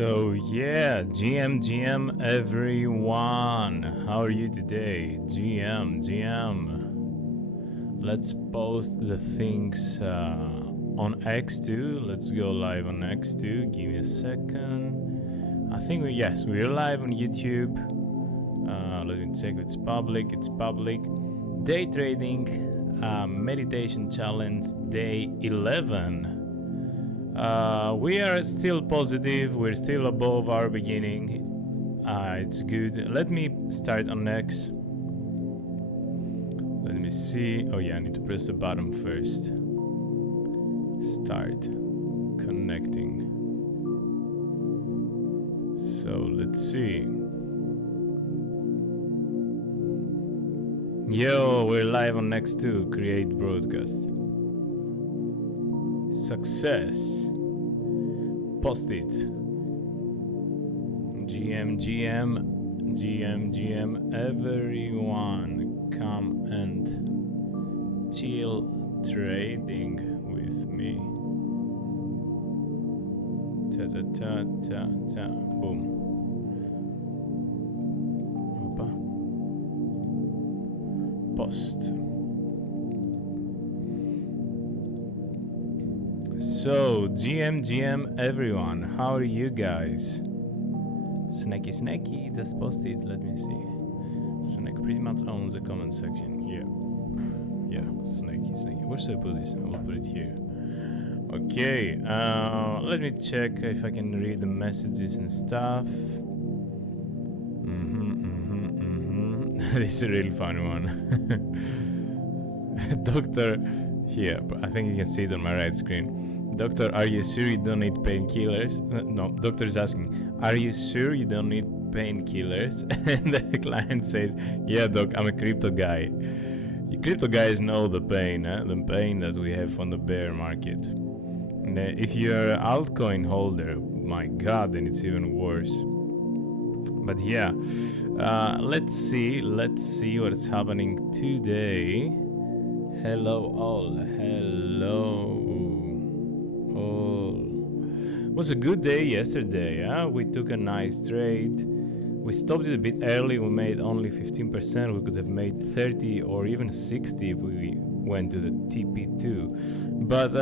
So yeah, GM everyone, how are you today? GM, let's post the things on X2. Let's go live on X2. Give me a second. I think we're live on YouTube. Let me check. It's public. Day trading, meditation challenge, day 11. We are still positive. We're still above our beginning. It's good. Let me start on X. Let me see. Oh yeah, I need to press the button first. Start connecting. So let's see. Yo, we're live on X2. Create broadcast. Success. Post it. GM, everyone, come and chill trading with me. Boom. Opa. Post. So, GM, everyone, how are you guys? Snacky, just post it, let me see. Snack pretty much owns the comment section, yeah, Snacky. Where should I put this? I will put it here. Okay, let me check if I can read the messages and stuff. This is a really funny one. Doctor, here, I think you can see it on my right screen. Doctor, are you sure you don't need painkillers? No, doctor is asking, are you sure you don't need painkillers? And the client says, yeah, doc, I'm a crypto guy. You crypto guys know the pain, the pain that we have on the bear market. And if you're an altcoin holder, my god, then it's even worse. But yeah, let's see what's happening today. Hello all, hello. It was a good day yesterday, we took a nice trade. We stopped it a bit early. We made only 15%. We could have made 30 or even 60 if we went to the TP2. But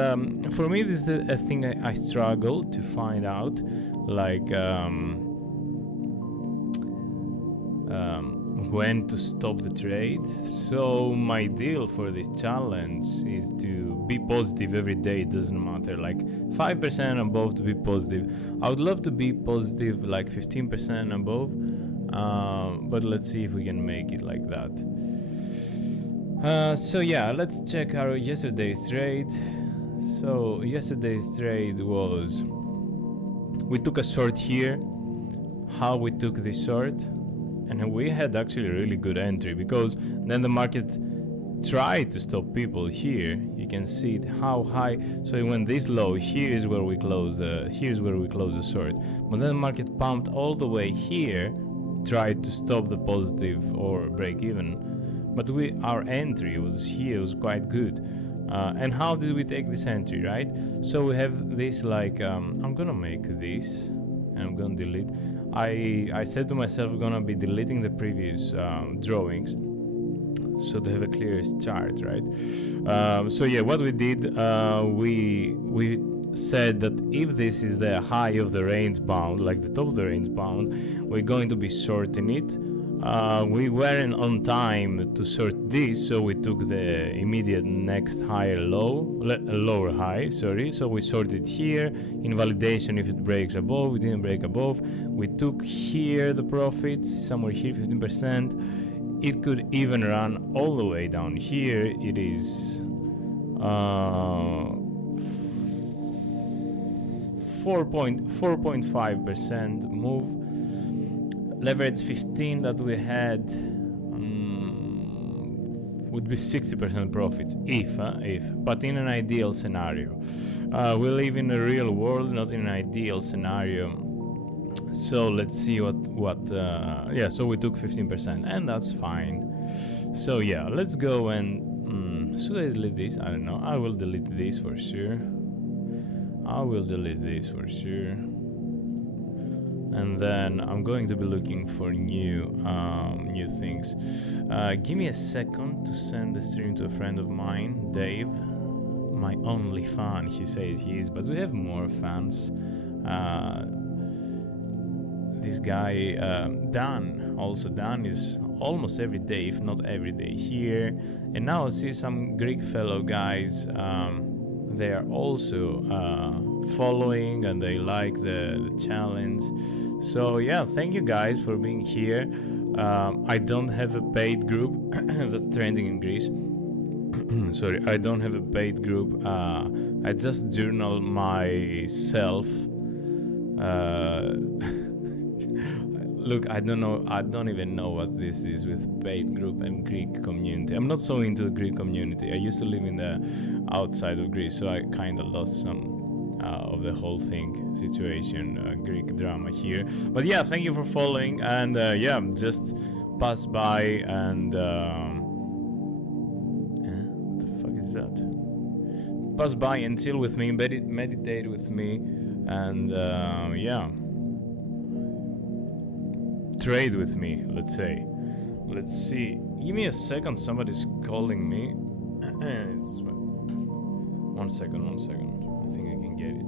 for me, this is a thing I struggle to find out, like when to stop the trade. So my deal for this challenge is to be positive every day. It doesn't matter, like 5% above to be positive. I would love to be positive like 15% above, but let's see if we can make it like that. So yeah, let's check our yesterday's trade. So yesterday's trade was, we took a short here. How we took this short, and we had actually a really good entry, because then the market tried to stop people here. You can see it how high. So it went this low. Here is where we close the short. But then the market pumped all the way here, tried to stop the positive or break even. But our entry was here, was quite good. And how did we take this entry, right? So we have this like I'm gonna make this and I'm gonna delete. I said to myself, I'm gonna be deleting the previous drawings, so to have a clearest chart, right? So yeah, what we did, we said that if this is the high of the range bound, like the top of the range bound, we're going to be shorting it. We weren't on time to sort this, so we took the immediate next lower high, sorry. So we sorted here in validation. If it breaks above, we didn't break above. We took here the profits, somewhere here 15%. It could even run all the way down here. It is 4.5% move. Leverage 15 that we had would be 60% profits if, but in an ideal scenario. We live in a real world, not in an ideal scenario. So let's see yeah, so we took 15%, and that's fine. So yeah, let's go and should I delete this? I don't know. I will delete this for sure. and then I'm going to be looking for new things. Give me a second to send the stream to a friend of mine, Dave, my only fan. He says he is, but we have more fans. This guy Dan, also Dan is almost every day, if not every day, here. And now I see some Greek fellow guys. They are also following, and they like the challenge. So yeah, thank you guys for being here. I don't have a paid group. That's trending in Greece. Sorry, I don't have a paid group. I just journal myself. Look, I don't even know what this is with paid group and Greek community. I'm not so into the Greek community. I used to live in the outside of Greece, so I kind of lost some of the whole thing, situation, Greek drama here. But yeah, thank you for following, and yeah, just pass by and what the fuck is that? Pass by and chill with me, meditate with me, and yeah, trade with me, let's say. Let's see. Give me a second, somebody's calling me. One second. I think I can get it.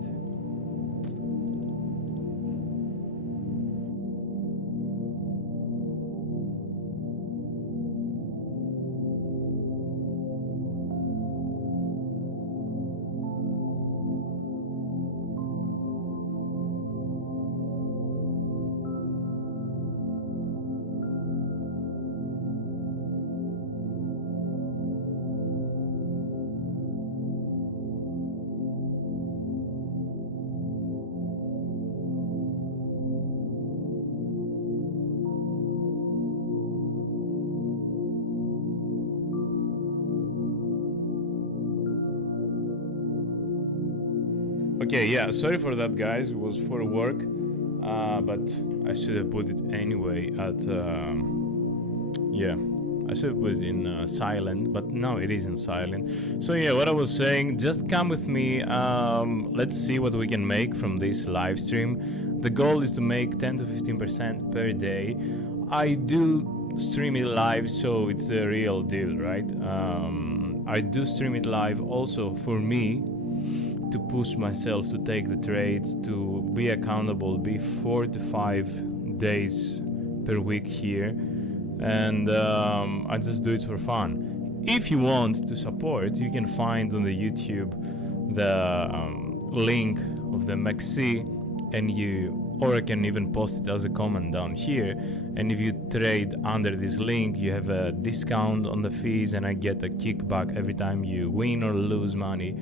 Okay, yeah, sorry for that, guys. It was for work, but I should have put it anyway at, yeah, I should have put it in silent, but now it is in silent. So yeah, what I was saying, just come with me. Let's see what we can make from this live stream. The goal is to make 10 to 15% per day. I do stream it live, so it's a real deal, right? I do stream it live also for me, to push myself to take the trades, to be accountable, be 4 to 5 days per week here, and I just do it for fun. If you want to support, you can find on the YouTube the link of the MEXC, and or I can even post it as a comment down here, and if you trade under this link, you have a discount on the fees, and I get a kickback every time you win or lose money.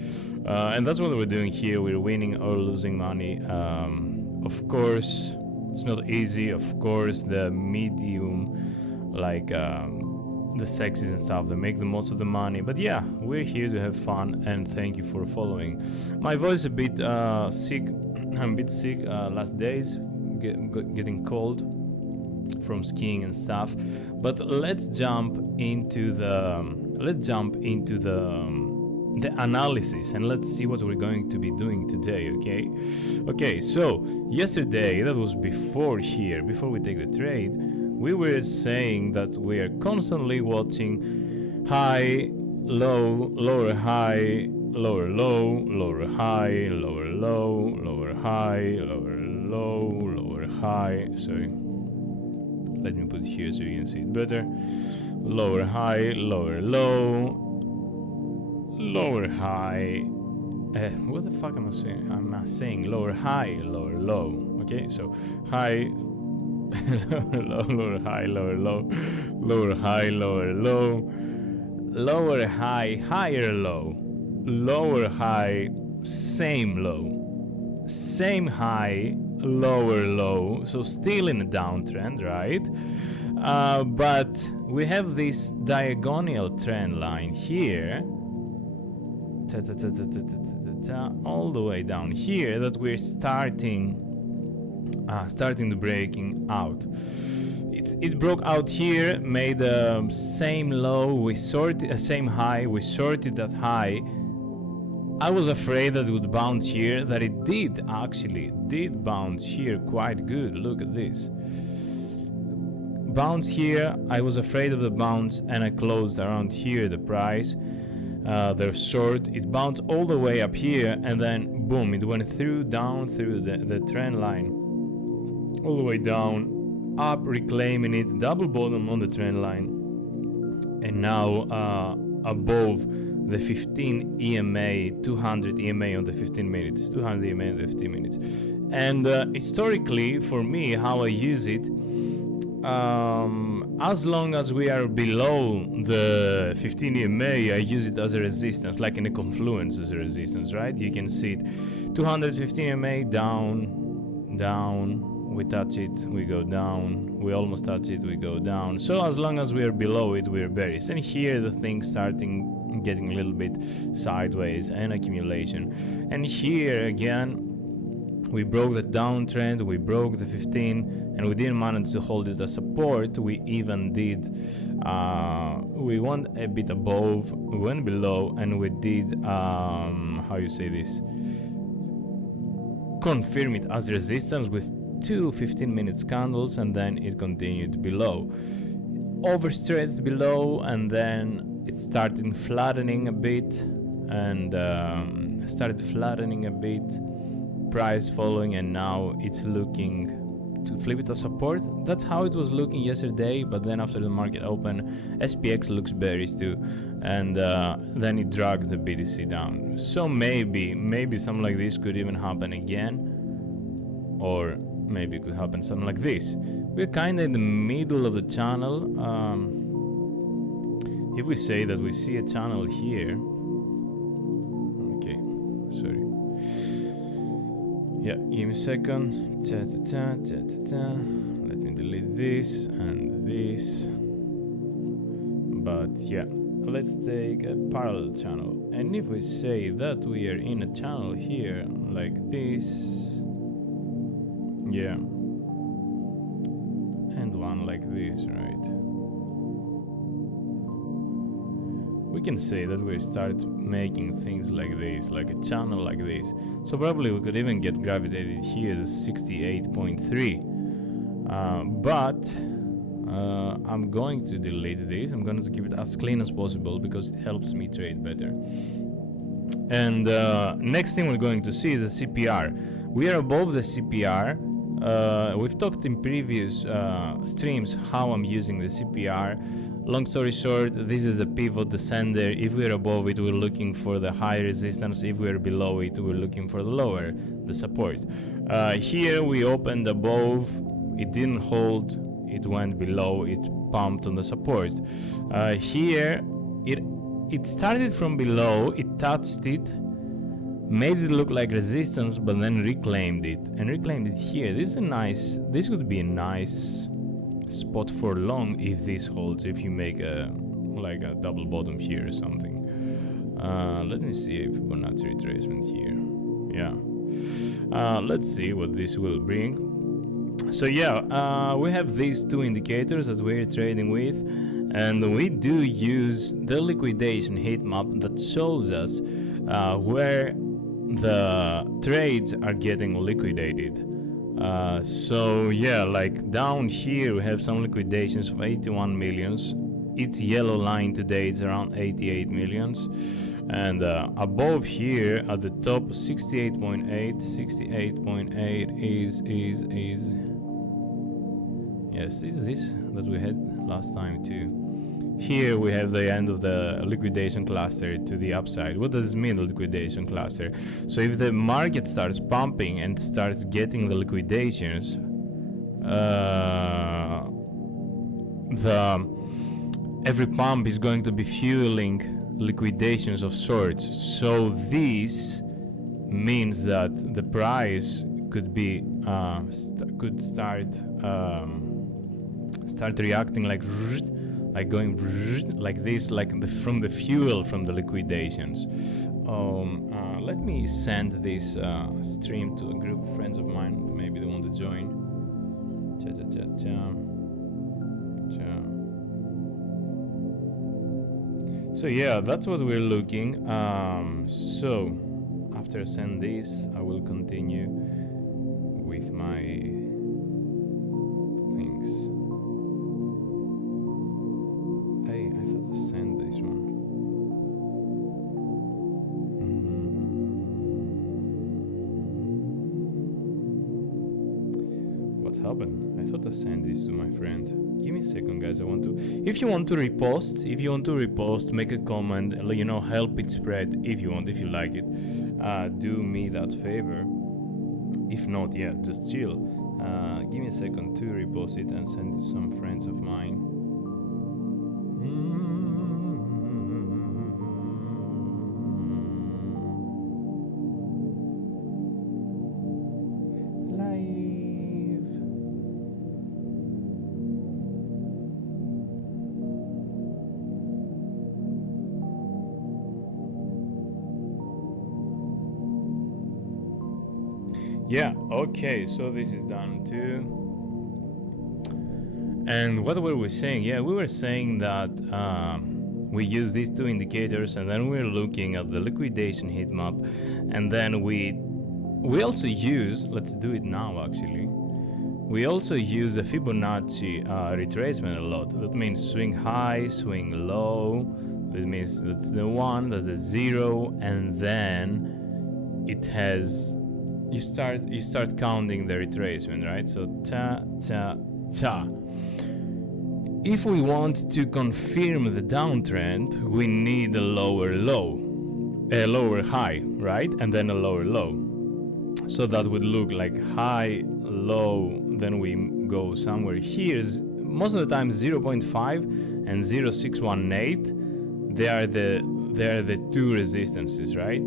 And that's what we're doing here. We're winning or losing money. Of course, it's not easy. Of course, the medium, like the sexes and stuff, they make the most of the money. But yeah, we're here to have fun, and thank you for following. My voice is a bit sick. I'm a bit sick last days, getting cold from skiing and stuff. But let's jump into the analysis, and let's see what we're going to be doing today. Okay, so yesterday, that was before we take the trade, we were saying that we are constantly watching high, low, lower high, lower low, lower high, lower low, lower high, lower low, lower high. Sorry, let me put it here so you can see it better. Lower high, lower low, lower high. What the fuck am I saying? I'm saying lower high, lower low. Okay, so high, low, lower high, lower low, lower high, lower low, lower high, higher low, lower high, same low, same high, lower low. So still in a downtrend, right? But we have this diagonal trend line here, all the way down here, that we're starting to breaking out. It broke out here, made the same low, we sorted same high, we sorted that high, I was afraid that it would bounce here, that it did actually, did bounce here quite good. Look at this. Bounce here, I was afraid of the bounce and I closed around here the price. The short, it bounced all the way up here and then boom, it went through, down through the trend line. All the way down, up, reclaiming it, double bottom on the trend line. And now above the 15 EMA, 200 EMA on the 15 minutes, 200 EMA on the 15 minutes. And historically, for me, how I use it, as long as we are below the 15 EMA, I use it as a resistance, like in a confluence as a resistance, right? You can see it, 215 EMA, down, down, we touch it, we go down, we almost touch it, we go down. So as long as we are below it, we're bearish. And here the thing starting getting a little bit sideways and accumulation. And here again, we broke the downtrend, we broke the 15, and we didn't manage to hold it as support. We even did, we went a bit above, we went below, and we did, how you say this, confirm it as resistance with two 15 minutes candles, and then it continued below. Overstretched below, and then it started flattening a bit, and started flattening a bit, price following, and now it's looking to flip it as support. That's how it was looking yesterday, but then after the market open, SPX looks bearish too, and then it dragged the BTC down. So maybe something like this could even happen again, or maybe it could happen something like this. We're kind of in the middle of the channel. If we say that we see a channel here, okay, sorry, yeah, give me a second, let me delete this and this, but yeah, let's take a parallel channel, and if we say that we are in a channel here like this, yeah, and one like this, right, we can say that we start making things like this, like a channel like this. So probably we could even get gravitated here to 68.3, but I'm going to delete this. I'm going to keep it as clean as possible because it helps me trade better. And next thing we're going to see is the CPR. We are above the CPR. We've talked in previous streams how I'm using the CPR. Long story short, this is the pivot, the sender. If we're above it, we're looking for the high resistance. If we're below it, we're looking for the lower, the support. Here we opened above, it didn't hold, it went below, it pumped on the support. Here it started from below, it touched it, made it look like resistance, but then reclaimed it here. This would be a nice spot for long if this holds, if you make a like a double bottom here or something. Let me see if Fibonacci retracement here. Yeah, let's see what this will bring. So yeah, we have these two indicators that we're trading with, and we do use the liquidation heat map that shows us where the trades are getting liquidated. So yeah, like down here we have some liquidations of 81 millions. Its yellow line today is around 88 millions, and above here at the top 68.8 is yes, this that we had last time too. Here we have the end of the liquidation cluster to the upside. What does this mean, liquidation cluster? So if the market starts pumping and starts getting the liquidations, every pump is going to be fueling liquidations of sorts. So this means that the price could be could start reacting like going like this, like from the fuel from the liquidations. Let me send this stream to a group of friends of mine. Maybe they want to join. So yeah, that's what we're looking. So after I send this, I will continue with my things. Hey, I thought I sent this one. What happened? I thought I sent this to my friend. Give me a second, guys. I want to. If you want to repost, make a comment. You know, help it spread. If you want, if you like it, do me that favor. If not, yeah, just chill. Give me a second to repost it and send it to some friends of mine. Yeah, okay, so this is done too. And what were we saying? Yeah, we were saying that we use these two indicators, and then we're looking at the liquidation heat map, and then we also use, let's do it now actually, we also use the Fibonacci retracement a lot. That means swing high, swing low. That means that's the 1, that's the 0, and then it has, you start counting the retracement, right? So ta ta ta. If we want to confirm the downtrend, we need a lower low, a lower high, right? And then a lower low. So that would look like high, low, then we go somewhere here. Most of the time 0.5 and 0.618, they are the two resistances, right?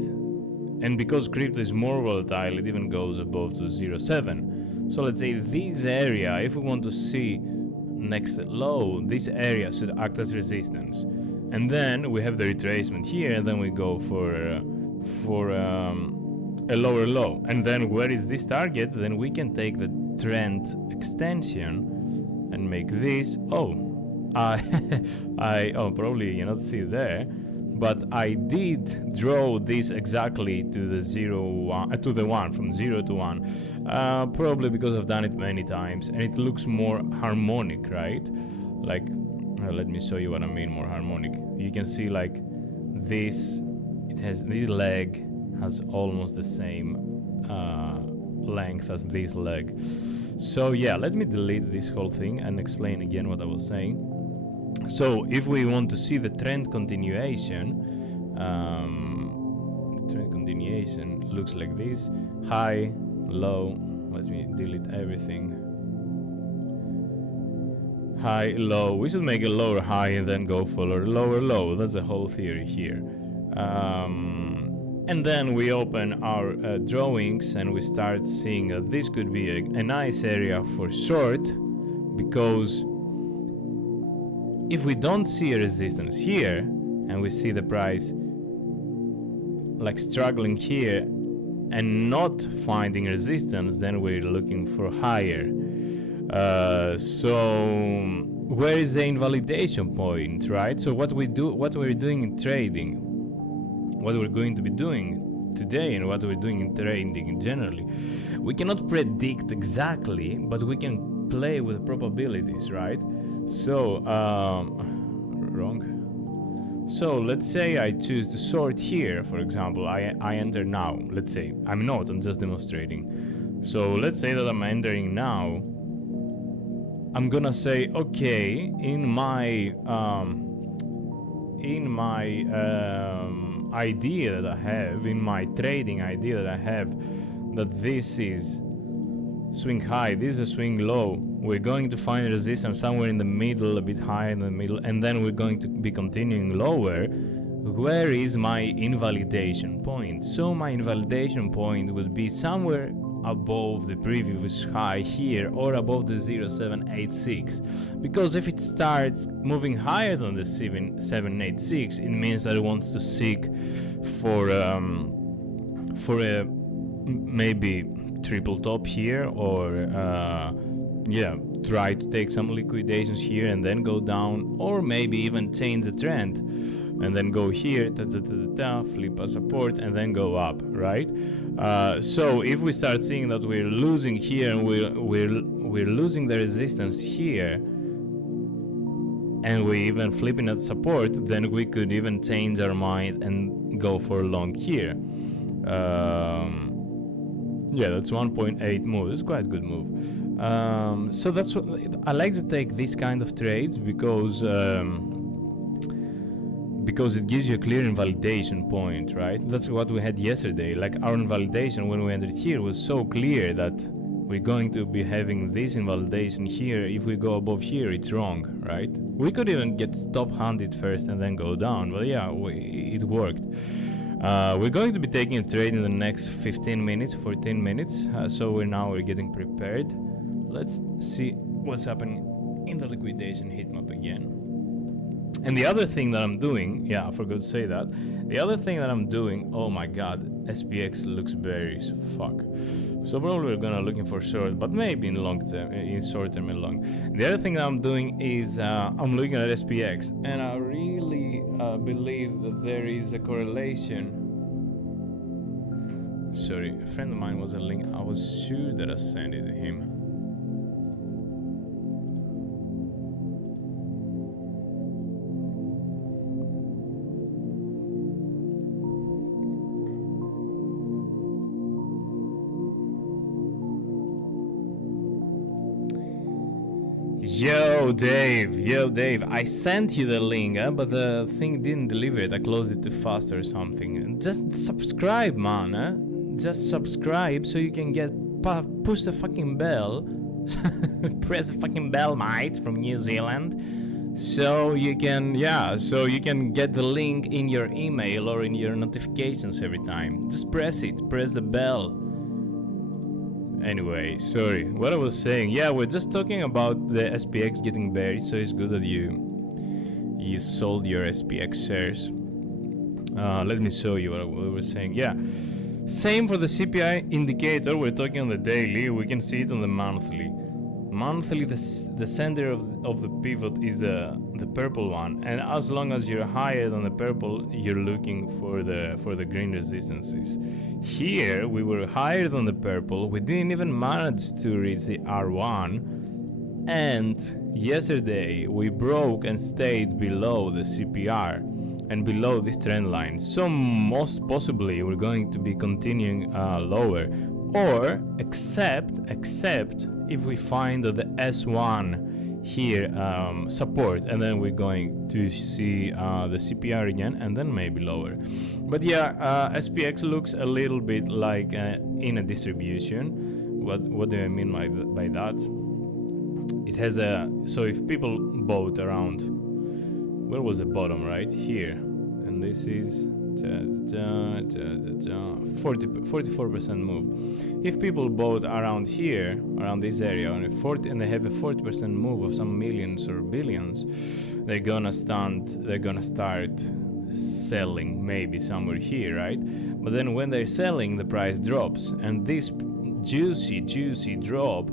And because crypto is more volatile, it even goes above to 0.7. So let's say this area, if we want to see next low, this area should act as resistance. And then we have the retracement here, and then we go for a lower low. And then where is this target? Then we can take the trend extension and make this. Probably you not see there. But I did draw this exactly to the 1, from 0 to 1, probably because I've done it many times, and it looks more harmonic, right? Like, let me show you what I mean, more harmonic. You can see like this, this leg has almost the same length as this leg. So yeah, let me delete this whole thing and explain again what I was saying. So if we want to see the trend continuation, the trend continuation looks like this: high, low. Let me delete everything. High, low. We should make a lower high and then go for a lower low. That's the whole theory here. And then we open our drawings and we start seeing that this could be a nice area for short, because if we don't see a resistance here and we see the price like struggling here and not finding resistance, then we're looking for higher. So where is the invalidation point, right? So what we're doing in trading, what we're going to be doing today, and what we're doing in trading generally, we cannot predict exactly, but we can play with probabilities, right? So wrong. So let's say I choose to short here, for example. I enter now. Let's say I'm not, I'm just demonstrating. So let's say that I'm entering now. I'm gonna say, okay, in my idea that I have, in my trading idea that I have, that this is swing high, this is a swing low. We're going to find resistance somewhere in the middle, a bit higher in the middle, and then we're going to be continuing lower. Where is my invalidation point? So my invalidation point would be somewhere above the previous high here, or above the 0.786, because if it starts moving higher than the 786, it means that it wants to seek for a maybe triple top here, or try to take some liquidations here and then go down, or maybe even change the trend. and then go here, flip a support, and then go up, right? So if we start seeing that we're losing here, and we're losing the resistance here, and we even flipping at support, then we could even change our mind and go for long here. Yeah, that's 1.8 move. It's quite a good move. So that's what I like to take these kind of trades, because it gives you a clear invalidation point, right? That's what we had yesterday. Like, our invalidation when we entered here was so clear that we're going to be having this invalidation here. If we go above here, it's wrong, right? We could even get stop handed first and then go down, but yeah, it worked. We're going to be taking a trade in the next 15 minutes, 14 minutes. So we're getting prepared. Let's see what's happening in the liquidation heat map again. And the other thing that I'm doing, yeah, I forgot to say that. The other thing that I'm doing, oh my god, SPX looks bearish, fuck. So probably we're gonna looking for short, but maybe in long term, in short term and long. The other thing that I'm doing is I'm looking at SPX, and I really believe that there is a correlation. Sorry, a friend of mine was a link. I was sure that I sent it to him. Yo Dave, I sent you the link, but the thing didn't deliver it. I closed it too fast or something. Just subscribe, man. Just subscribe so you can push the fucking bell. Press the fucking bell, mate, from New Zealand. So you can get the link in your email or in your notifications every time. Just press it, press the bell. Anyway, sorry, what I was saying, yeah, we're just talking about the SPX getting buried, so it's good that you sold your SPX shares. Let me show you what we were saying. Yeah, same for the CPI indicator. We're talking on the daily. We can see it on the monthly. Monthly, the center of the pivot is the purple one, and as long as you're higher than the purple, you're looking for the green resistances. Here we were higher than the purple. We didn't even manage to reach the R1, and yesterday we broke and stayed below the CPR and below this trend line. So most possibly we're going to be continuing lower, or except if we find the S1 here support, and then we're going to see the CPR again, and then maybe lower. But yeah, SPX looks a little bit like in a distribution. What do I mean by that? It has so if people bought around, where was the bottom? Right here, and this is 44% move. If people bought around here, around this area, and they have a 40% move of some millions or billions, they're gonna start selling maybe somewhere here, right? But then when they're selling, the price drops, and this juicy drop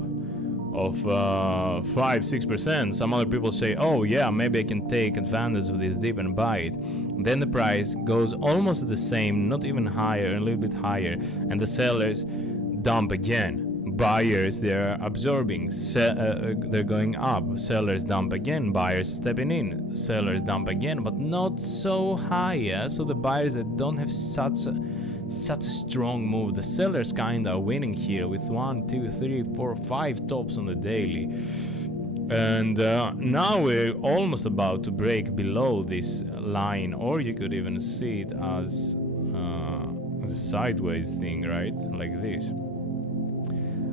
of 5-6%, some other people say, oh yeah, maybe I can take advantage of this dip and buy it. Then the price goes almost the same, not even higher, a little bit higher, and the sellers dump again. Buyers, they're absorbing, they're going up. Sellers dump again, buyers stepping in. Sellers dump again, but not so high. So the buyers that don't have such a strong move, the sellers kinda are winning here with 1, 2, 3, 4, 5 tops on the daily. And now we're almost about to break below this line, or you could even see it as a sideways thing, right? Like this.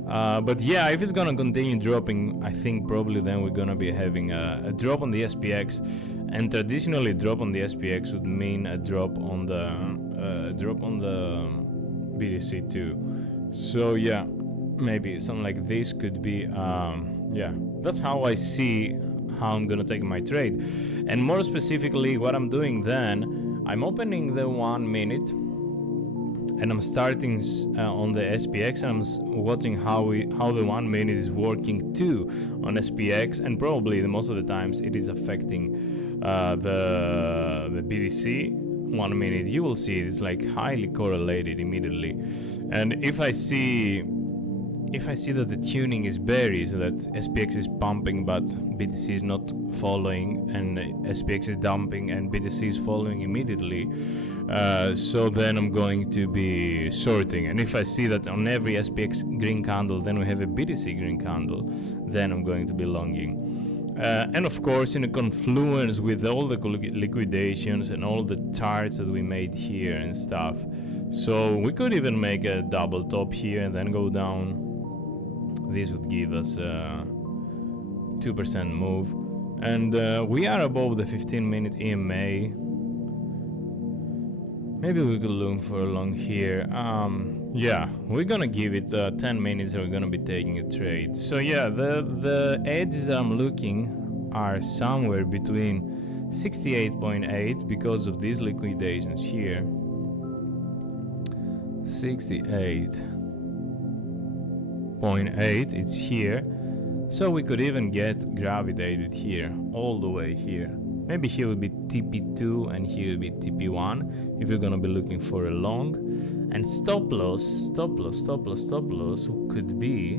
But yeah, if it's gonna continue dropping, I think probably then we're gonna be having a drop on the SPX, and traditionally drop on the SPX would mean a drop on the BTC too. So yeah, maybe something like this could be yeah, that's how I see how I'm gonna take my trade. And more specifically, what I'm doing then, I'm opening the 1 minute, and I'm starting on the SPX, and I'm watching how the 1 minute is working too on SPX, and probably most of the times it is affecting the BTC 1 minute, you will see it's like highly correlated immediately. And if I see that the tuning is bearish, so that SPX is pumping but BTC is not following, and SPX is dumping and BTC is following immediately, so then I'm going to be shorting. And if I see that on every SPX green candle then we have a BTC green candle, then I'm going to be longing. And of course, in a confluence with all the liquidations and all the charts that we made here and stuff, so we could even make a double top here and then go down. This would give us a 2% move, and we are above the 15-minute EMA. Maybe we could look for a long here. Yeah, we're gonna give it 10 minutes and we're gonna be taking a trade. So yeah, the edges I'm looking are somewhere between 68.8 because of these liquidations here. 68.8, it's here. So we could even get gravitated here, all the way here. Maybe here would be TP2 and here would be TP1 if you're gonna be looking for a long. And stop loss could be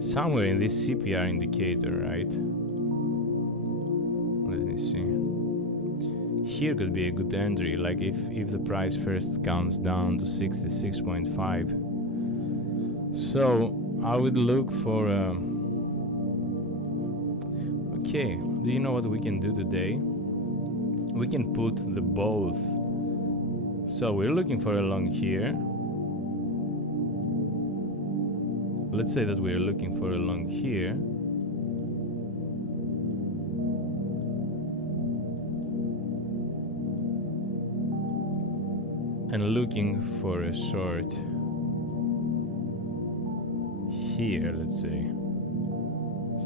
somewhere in this CPR indicator, right? Let me see. Here could be a good entry, like if the price first comes down to 66.5. So I would look for okay, do you know what we can do today? We can put the both. So we're looking for a long here. Let's say that we're looking for a long here. And looking for a short here, let's say.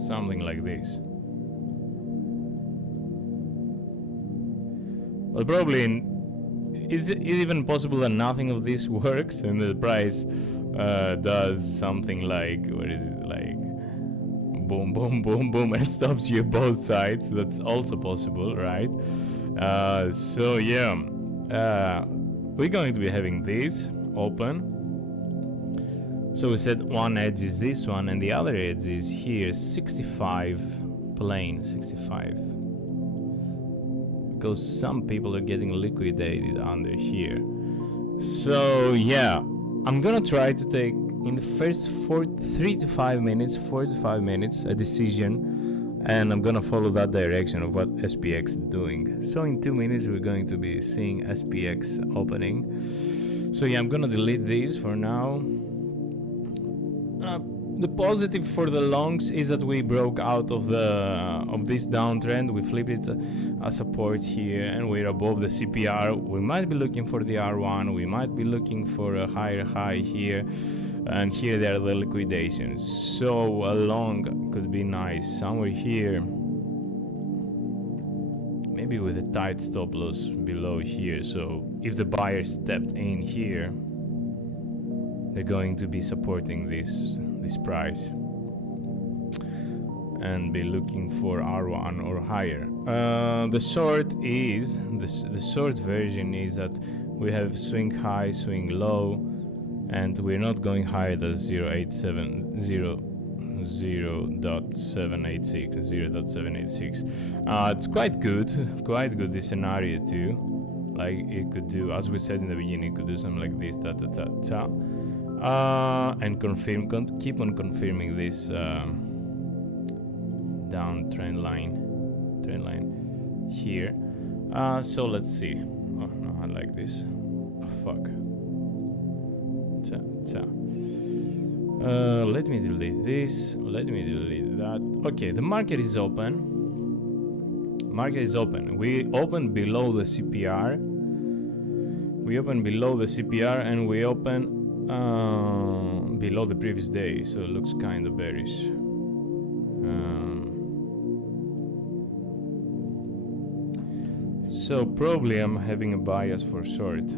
Something like this. But probably, is it even possible that nothing of this works and the price does something like, what is it, like boom, boom, boom, boom, and stops you both sides? That's also possible, right? So yeah, we're going to be having this open. So we said one edge is this one and the other edge is here, 65 plain, 65. Because some people are getting liquidated under here. So yeah, I'm gonna try to take in the first 4 to 5 minutes a decision, and I'm gonna follow that direction of what SPX is doing. So in 2 minutes we're going to be seeing SPX opening. So yeah, I'm gonna delete these for now. The positive for the longs is that we broke out of this downtrend. We flipped it a support here and we're above the CPR. We might be looking for the R1, we might be looking for a higher high here, and here there are the liquidations. So a long could be nice somewhere here, maybe with a tight stop loss below here. So if the buyer stepped in here, they're going to be supporting this price and be looking for R1 or higher. The short is the short version is that we have swing high, swing low, and we're not going higher than 0.786. It's quite good this scenario too. Like it could do, as we said in the beginning, it could do something like this, and keep on confirming this down trend line here. So let's see. Oh no, I like this. Oh, fuck. Let me delete this. Let me delete that. Okay, the market is open. We open below the CPR. And we open below the previous day, so it looks kind of bearish. So probably I'm having a bias for short.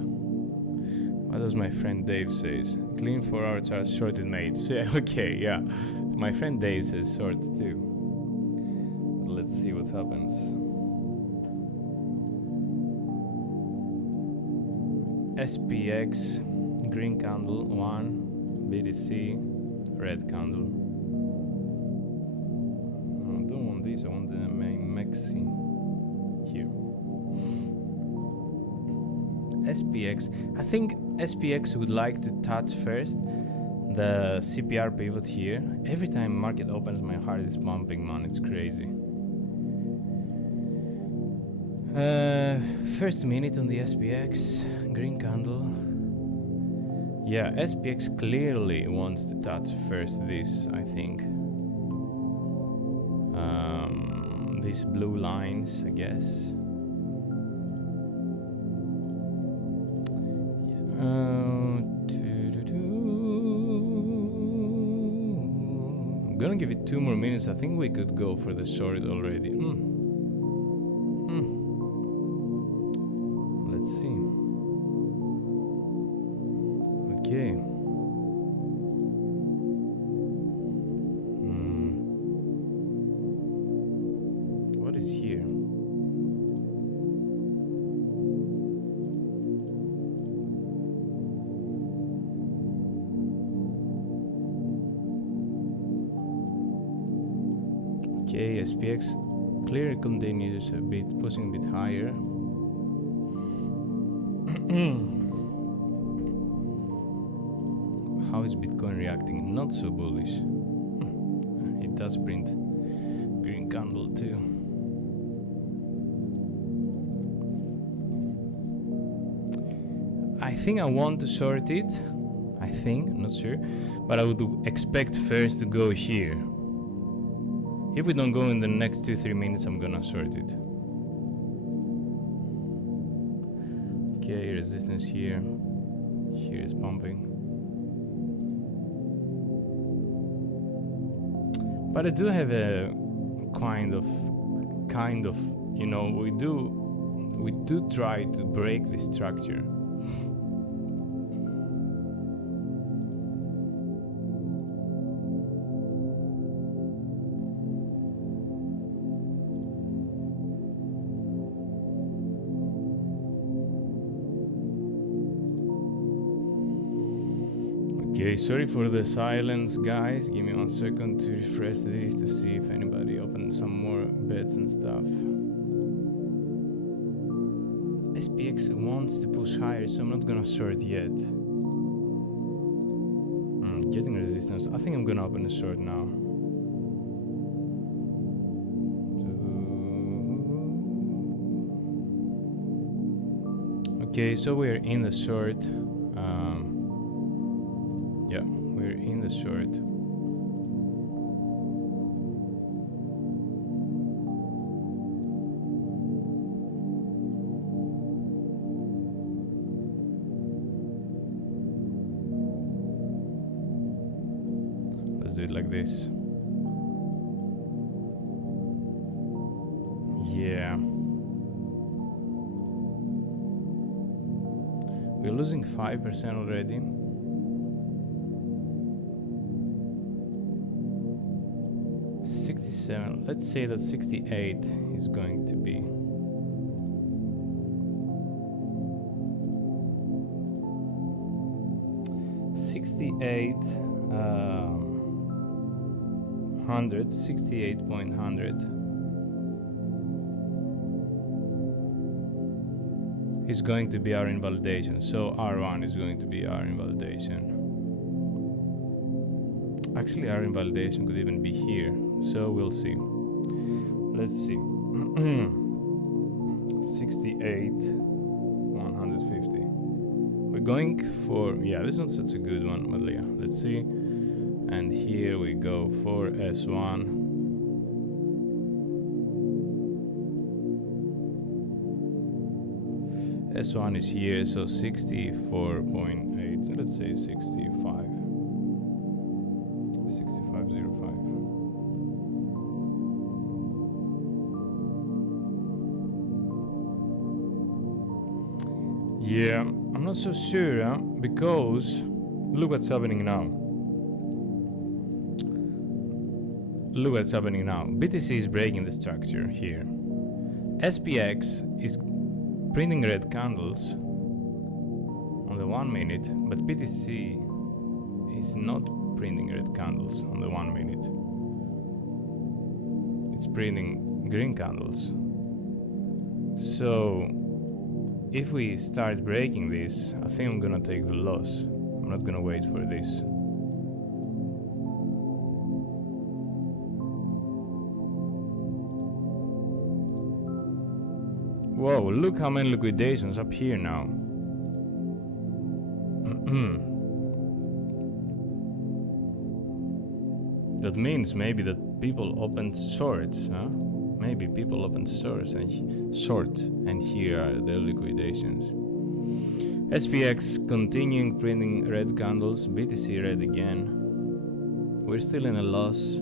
What does my friend Dave says? Clean 4 hour charge, sorted mates. Yeah, okay, yeah. My friend Dave says sort too. But let's see what happens. SPX, green candle, 1. BTC, red candle. I don't want this, I want the main MEXC here. SPX, I think SPX would like to touch first the CPR pivot here. Every time market opens, my heart is pumping, man, it's crazy. First minute on the SPX, green candle. Yeah, SPX clearly wants to touch first this, I think. These blue lines, I guess. I'm gonna give it 2 more minutes. I think we could go for the short already. Let's see. Okay. What is here? Okay, SPX clearly continues a bit, pushing a bit higher. How is Bitcoin reacting? Not so bullish. It does print green candle too. I think I want to short it. I think, I'm not sure, but I would expect first to go here. If we don't go in the next 2-3 minutes, I'm gonna short it. Okay, resistance here. Here is pumping. But I do have a kind of, you know, we do try to break the structure. Okay, sorry for the silence, guys. Give me 1 second to refresh this to see if anybody opened some more bets and stuff. SPX wants to push higher, so I'm not gonna short yet. Getting resistance. I think I'm gonna open a short now. Okay, so we're in the short. Yeah, we're in the short. Let's do it like this. Yeah. We're losing 5% already. Let's say that 68 is going to be. $68.100 is going to be our invalidation. So R1 is going to be our invalidation. Actually, our invalidation could even be here. So we'll see. Let's see. 68,150. We're going for, yeah, this one's such a good one, but yeah, let's see. And here we go for S1. S1 is here, so 64.8. So let's say 65. 65.05. Yeah, I'm not so sure, because look what's happening now. Look what's happening now. BTC is breaking the structure here. SPX is printing red candles on the 1 minute, but BTC is not printing red candles on the 1 minute. It's printing green candles. So if we start breaking this, I think I'm gonna take the loss. I'm not gonna wait for this. Whoa, look how many liquidations up here now. That means maybe that people opened shorts, huh? Maybe people opened shorts and here are the liquidations. SPX continuing printing red candles, BTC red again. We're still in a loss.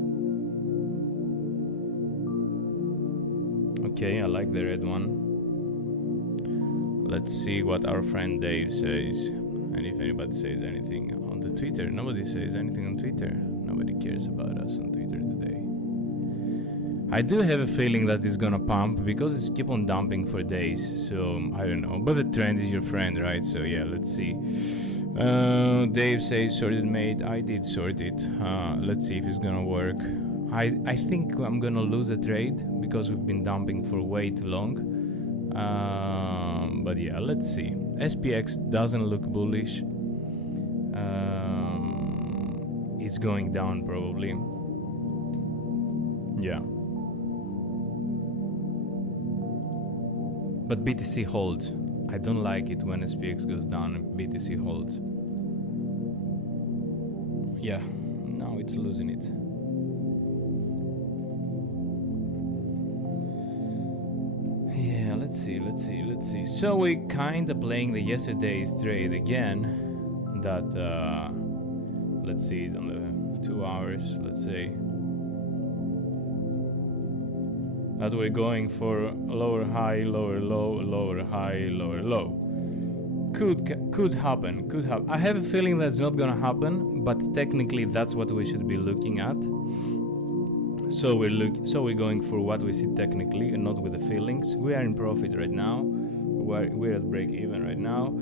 Okay, I like the red one. Let's see what our friend Dave says, and if anybody says anything on the Twitter. Nobody says anything on Twitter. Nobody cares about us on Twitter today. I do have a feeling that it's gonna pump because it's keep on dumping for days, so I don't know. But the trend is your friend, right? So yeah, let's see. Dave says sorted mate. I did sort it. Let's see if it's gonna work. I think I'm gonna lose a trade because we've been dumping for way too long. But yeah, let's see. SPX doesn't look bullish. It's going down probably. Yeah. But BTC holds. I don't like it when SPX goes down and BTC holds. Yeah, now it's losing it. Yeah, let's see. So we kinda playing the yesterday's trade again. That let's see it on the 2 hours, let's say. That we're going for lower high, lower low, lower high, lower low. Could happen. I have a feeling that's not gonna happen, but technically that's what we should be looking at. So we're going for what we see technically and not with the feelings. We are in profit right now. We're at break even right now.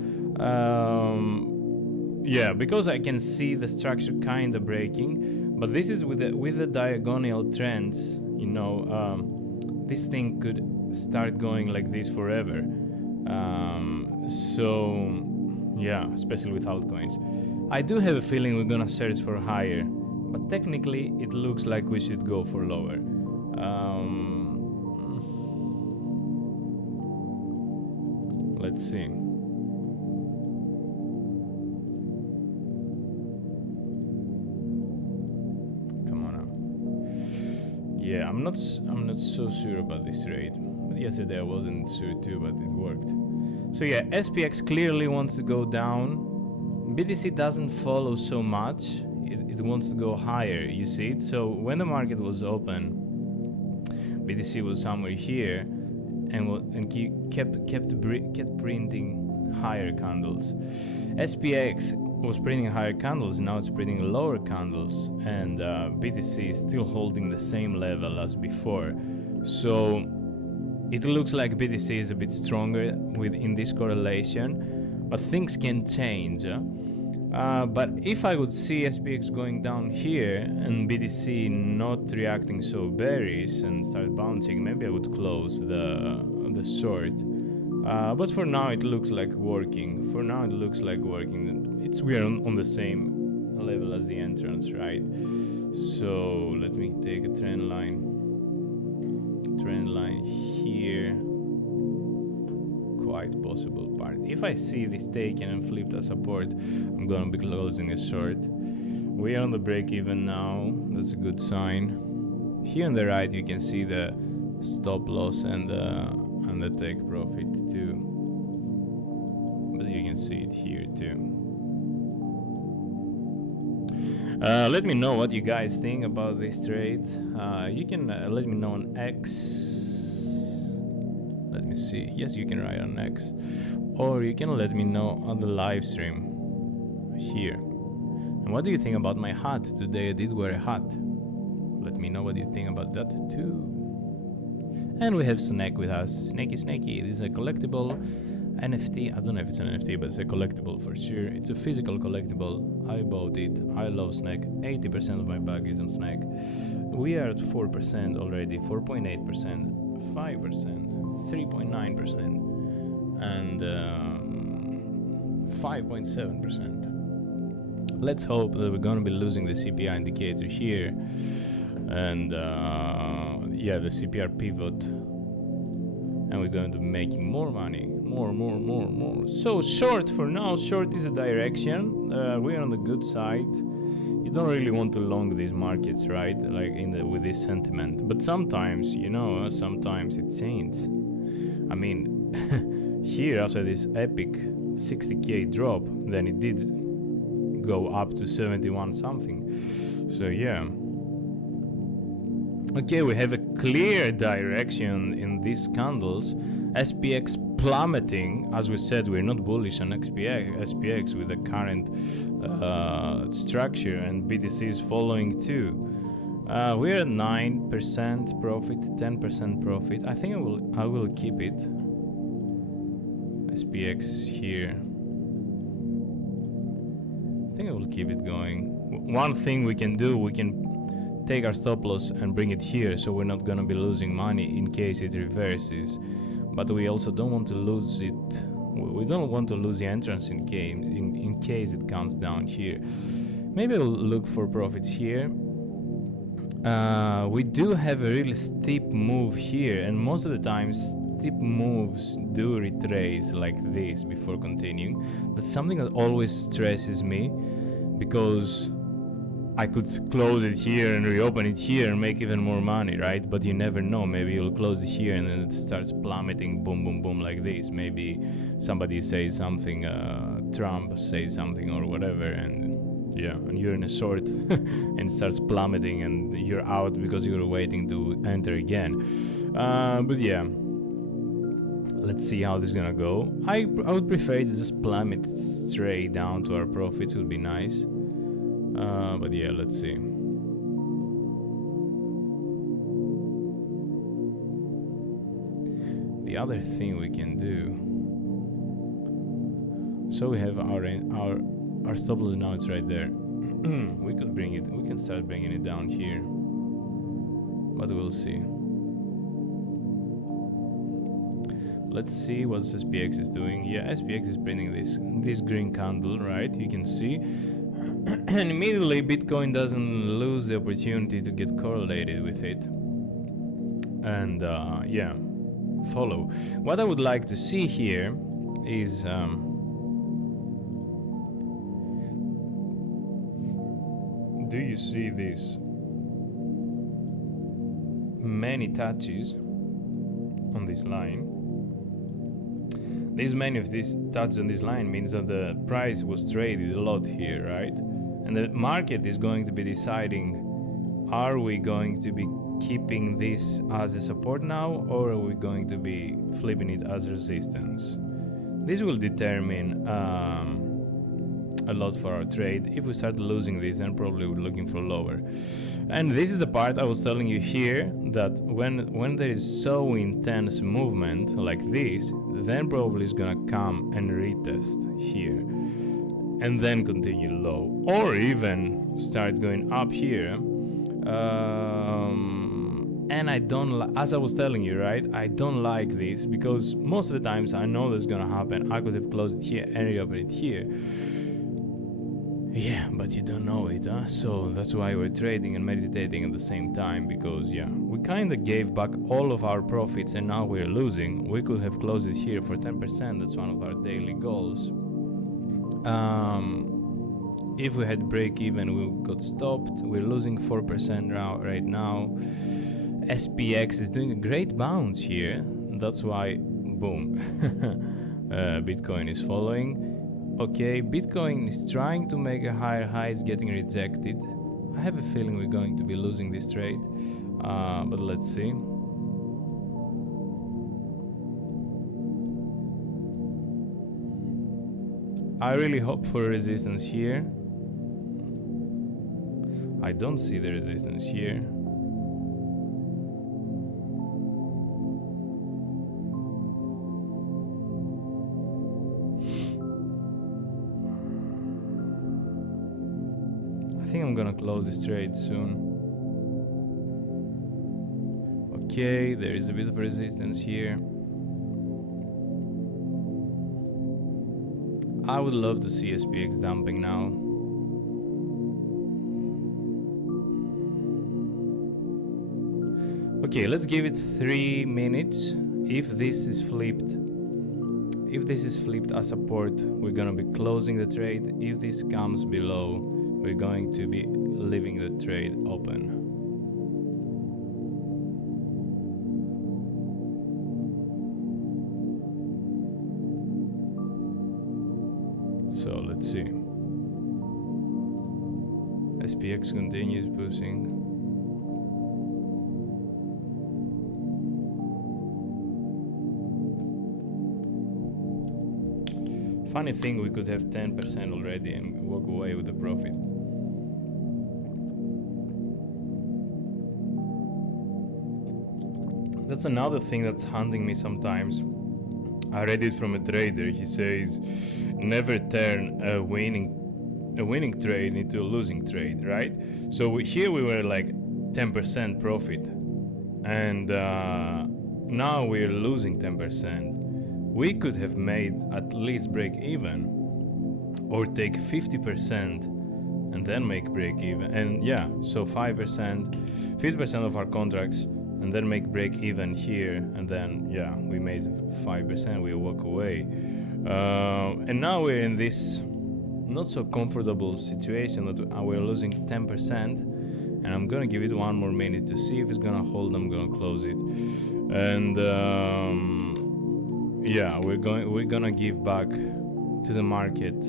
Yeah, because I can see the structure kind of breaking, but this is with the diagonal trends. You know, this thing could start going like this forever. So yeah, especially with altcoins. I do have a feeling we're gonna search for higher. But technically, it looks like we should go for lower. Let's see. Come on now. Yeah, I'm not so sure about this trade. But yesterday I wasn't sure too, but it worked. So yeah, SPX clearly wants to go down. BTC doesn't follow so much. It wants to go higher, you see it? So when the market was open, BTC was somewhere here and kept printing higher candles. SPX was printing higher candles, now it's printing lower candles, and BTC is still holding the same level as before. So it looks like BTC is a bit stronger in this correlation, but things can change. But if I would see SPX going down here and BTC not reacting so bearish and start bouncing, maybe I would close the short. But for now it looks like working. We are on the same level as the entrance, right? So let me take a trend line here. Quite possible part. If I see this taken and flipped as support, I'm gonna be closing a short. We are on the break even now. That's a good sign. Here on the right you can see the stop loss and the take profit too. But you can see it here too. Let me know what you guys think about this trade. You can let me know on X. Let me see. Yes, you can write on X, or you can let me know on the live stream here. And what do you think about my hat? Today I did wear a hat. Let me know what you think about that too. And we have Snake with us. Snakey. This is a collectible NFT. I don't know if it's an NFT, but it's a collectible for sure. It's a physical collectible. I bought it. I love Snake. 80% of my bag is on Snake. We are at 4% already. 4.8%, 5%, 3.9%, and 5.7%. Let's hope that we're gonna be losing the CPR indicator here, and yeah, the CPR pivot, and we're going to be making more money, more. So short for now. Short is a direction. We're on the good side. You don't really want to long these markets, right? Like with this sentiment. But sometimes, sometimes it changes. I mean, here after this epic 60k drop, then it did go up to 71 something. So yeah. Okay, we have a clear direction in these candles. SPX plummeting. As we said, we're not bullish on SPX with the current structure, and BTC is following too. We're at 9% profit, 10% profit. I think I will keep it. SPX here. I think I will keep it going. One thing we can do, we can take our stop loss and bring it here, so we're not gonna be losing money in case it reverses. But we also don't want to lose it. We don't want to lose the entrance in case it comes down here. Maybe we'll look for profits here. We do have a really steep move here, and most of the time steep moves do retrace like this before continuing. That's something that always stresses me, because I could close it here and reopen it here and make even more money, right? But you never know. Maybe you'll close it here and then it starts plummeting, boom, boom, boom, like this. Maybe somebody says something, Trump says something or whatever, and yeah, and you're in a short and it starts plummeting and you're out because you're waiting to enter again. But yeah, let's see how this is gonna go. I would prefer to just plummet straight down to our profits. It would be nice. But yeah, let's see. The other thing we can do. So we have our stop loss now. It's right there. We could bring it. We can start bringing it down here. But we'll see. Let's see what SPX is doing. Yeah, SPX is printing this green candle, right? You can see. And immediately Bitcoin doesn't lose the opportunity to get correlated with it. And yeah, follow. What I would like to see here is do you see this many touches on this line? This many of these touches on this line means that the price was traded a lot here, right? And the market is going to be deciding, are we going to be keeping this as a support now, or are we going to be flipping it as resistance? This will determine a lot for our trade. If we start losing this, then probably we're looking for lower. And this is the part I was telling you here, that when there is so intense movement like this, then probably it's gonna come and retest here and then continue low, or even start going up here. And I don't, as I was telling you, right, I don't like this, because most of the times I know that's gonna happen. I could have closed it here and reopened it here. Yeah, but you don't know it, huh? So that's why we're trading and meditating at the same time, because yeah, we kind of gave back all of our profits and now we're losing. We could have closed it here for 10%. That's one of our daily goals. If we had break even, we got stopped. We're losing 4% right now. SPX is doing a great bounce here. That's why, boom, Bitcoin is following. Okay, Bitcoin is trying to make a higher high, it's getting rejected. I have a feeling we're going to be losing this trade, but let's see. I really hope for resistance here. I don't see the resistance here. I think I'm gonna close this trade soon. Okay, there is a bit of resistance here. I would love to see SPX dumping now. Okay, let's give it 3 minutes. If this is flipped as support, we're gonna be closing the trade. If this comes below, we're going to be leaving the trade open. So let's see. SPX continues pushing. Funny thing, we could have 10% already and walk away with the profit. That's another thing that's haunting me sometimes. I read it from a trader. He says, never turn a winning trade into a losing trade, right? So here we were like 10% profit, and now we're losing 10%. We could have made at least break even, or take 50% and then make break even. And yeah, so 50% of our contracts, and then make break even here, and then yeah, we made 5%, we walk away. And now we're in this not so comfortable situation that we're losing 10%, and I'm gonna give it 1 more minute to see if it's gonna hold. I'm gonna close it, and yeah, we're gonna give back to the market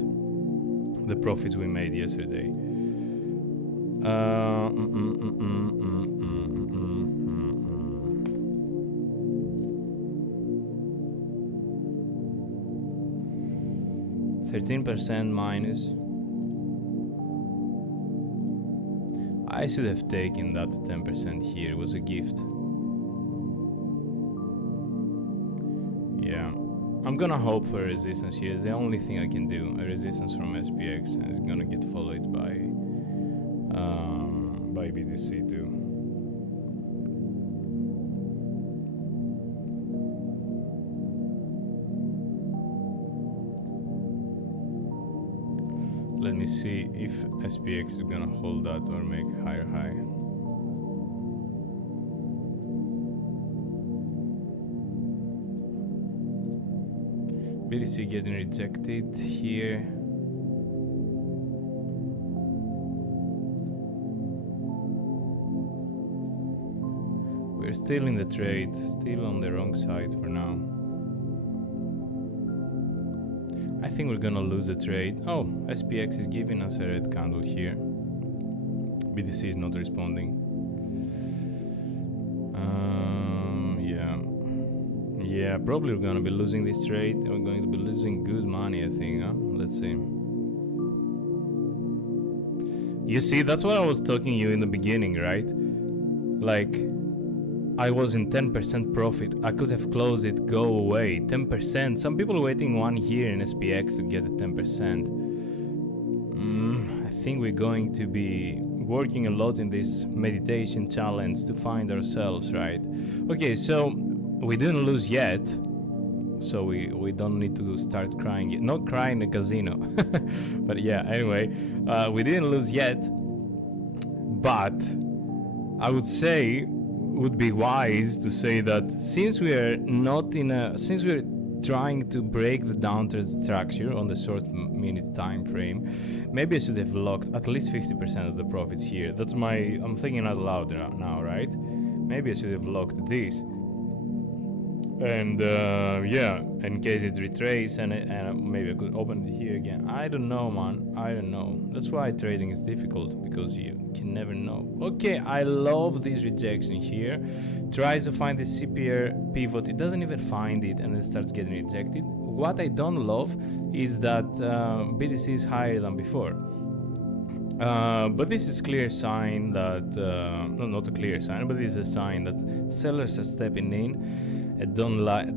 the profits we made yesterday. 13% minus. I should have taken that 10% here. It was a gift. Yeah, I'm gonna hope for a resistance here. The only thing I can do, a resistance from SPX, and it's gonna get followed by BTC too. Let me see if SPX is gonna hold that or make higher high. BTC getting rejected here. We're still in the trade, still on the wrong side for now. I think we're gonna lose the trade. Oh, SPX is giving us a red candle here. BTC is not responding. Yeah, probably we're gonna be losing this trade. We're going to be losing good money, I think, huh? Let's see. You see, that's what I was talking to you in the beginning, right? Like, I was in 10% profit. I could have closed it, go away. 10%. Some people are waiting 1 year in SPX to get the 10%. I think we're going to be working a lot in this meditation challenge to find ourselves, right? Okay, so we didn't lose yet. So we don't need to start crying yet. Not crying in a casino. But yeah, anyway, we didn't lose yet. But I would say would be wise to say that since we're trying to break the downward structure on the short minute time frame, maybe I should have locked at least 50% of the profits here. That's I'm thinking out loud now, right? Maybe I should have locked this. And yeah, in case it retraces, and maybe I could open it here again. I don't know, man. I don't know. That's why trading is difficult, because you can never know. Okay, I love this rejection here. Tries to find the CPR pivot. It doesn't even find it, and then starts getting rejected. What I don't love is that BTC is higher than before. But this is clear sign that no, not a clear sign, but this is a sign that sellers are stepping in. Don't let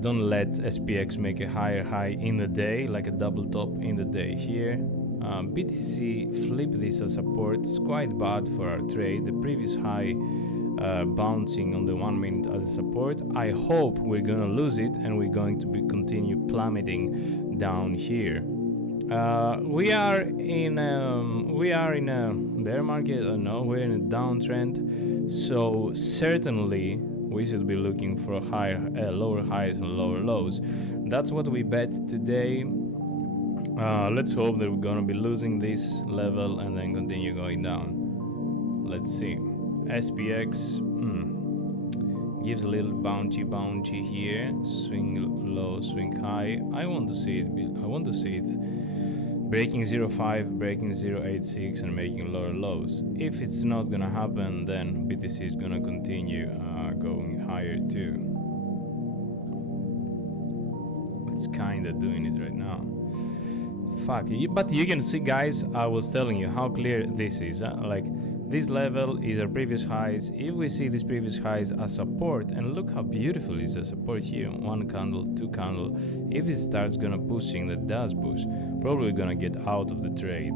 SPX make a higher high in the day, like a double top in the day here. BTC flip this as support. It's quite bad for our trade. The previous high bouncing on the 1 minute as a support. I hope we're gonna lose it and we're going to continue plummeting down here. We are in a bear market. No, we're in a downtrend, so certainly we should be looking for lower highs and lower lows. That's what we bet today. Let's hope that we're gonna be losing this level and then continue going down. Let's see. SPX gives a little bouncy here. Swing low, swing high. I want to see it breaking 0.5, breaking 0.86, and making lower lows. If it's not gonna happen, then BTC is gonna continue going higher too. It's kinda doing it right now. Fuck, but you can see, guys, I was telling you how clear this is. Like, this level is our previous highs. If we see these previous highs as support, and look how beautiful is the support here, 1 candle, 2 candle. If this starts gonna pushing, that does push, probably gonna get out of the trade.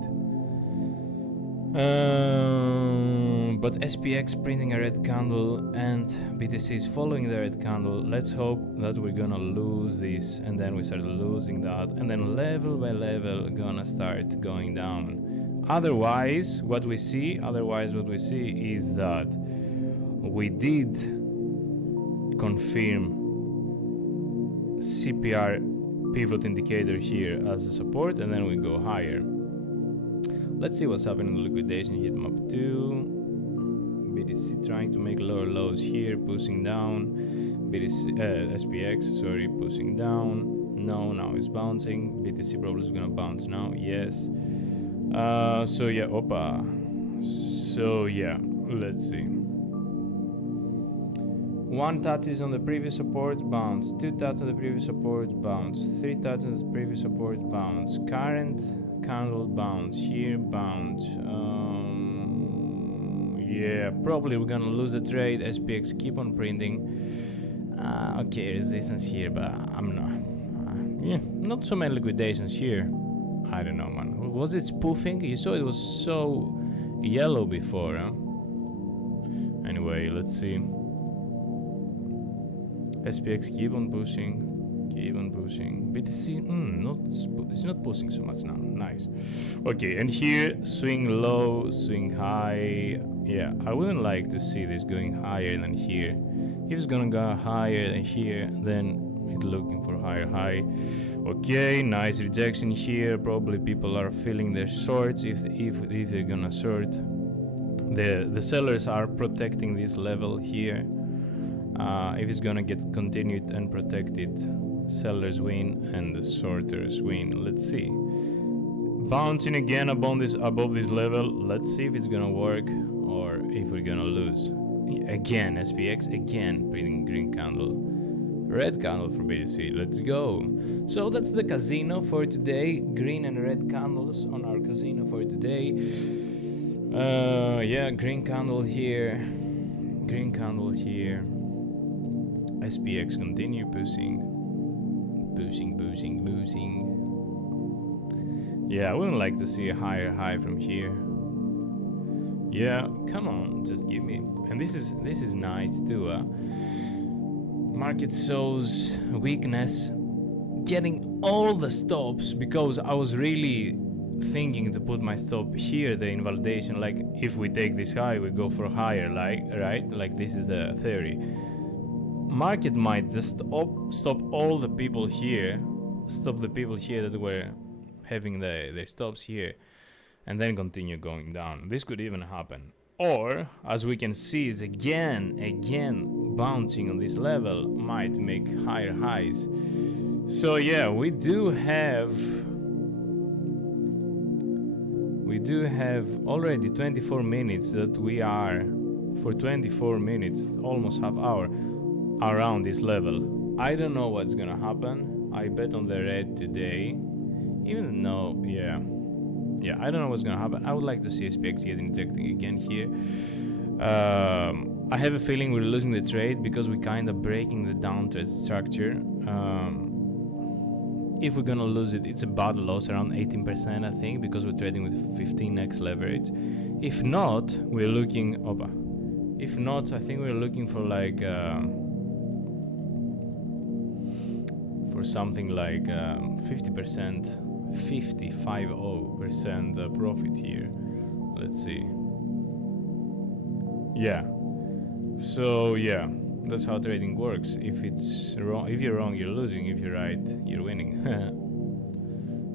But SPX printing a red candle and BTC is following the red candle. Let's hope that we're gonna lose this, and then we start losing that, and then level by level gonna start going down. Otherwise, what we see is that we did confirm CPR pivot indicator here as a support, and then we go higher. Let's see what's happening in liquidation. Hit map 2. BTC trying to make lower lows here, pushing down. SPX, sorry, pushing down. No, now it's bouncing. BTC probably is gonna bounce now. Yes. So yeah, opa. So yeah, let's see. 1 touches on the previous support, bounce. 2 touches on the previous support, bounce. 3 touches on the previous support, bounce. Current candle bounce here, bounce. Yeah, probably we're gonna lose the trade. SPX keep on printing. Okay, resistance here, but I'm not. Yeah, not so many liquidations here. I don't know, man. Was it spoofing? You saw it was so yellow before, huh? Anyway, let's see. SPX keep on pushing. BTC, it's not pushing so much now. Nice. Okay, and here, swing low, swing high. Yeah, I wouldn't like to see this going higher than here. If it's gonna go higher than here, then it's looking for higher high. Okay, nice rejection here. Probably people are filling their shorts if they're gonna short. The sellers are protecting this level here. If it's gonna get continued and protected, sellers win and the shorters win. Let's see. Bouncing again above this level. Let's see if it's gonna work or if we're gonna lose. Again, SPX again printing green candle. Red candle for BTC. Let's go. So that's the casino for today. Green and red candles on our casino for today. Yeah, green candle here. Green candle here. SPX continue pushing. Yeah, I wouldn't like to see a higher high from here. Yeah, come on, just give me. And this is nice too. Market shows weakness, getting all the stops, because I was really thinking to put my stop here, the invalidation, like if we take this high we go for higher, like, right, like this is the theory. Market might just stop all the people here, stop the people here that were having their stops here, and then continue going down. This could even happen. Or, as we can see, it's again bouncing on this level might make higher highs. So yeah, we do have already 24 minutes that we are, for 24 minutes, almost half hour, around this level. I don't know what's gonna happen. I bet on the red today, even though, yeah, I don't know what's gonna happen. I would like to see SPX get injecting again here. I have a feeling we're losing the trade because we're kind of breaking the downtrend structure. If we're gonna lose it, it's a bad loss, around 18%, I think, because we're trading with 15x leverage. If not, we're looking, if not, I think we're looking for like for something like 50%, 50% profit here. Let's see. Yeah. So yeah, that's how trading works. If it's wrong, if you're wrong, you're losing. If you're right, you're winning.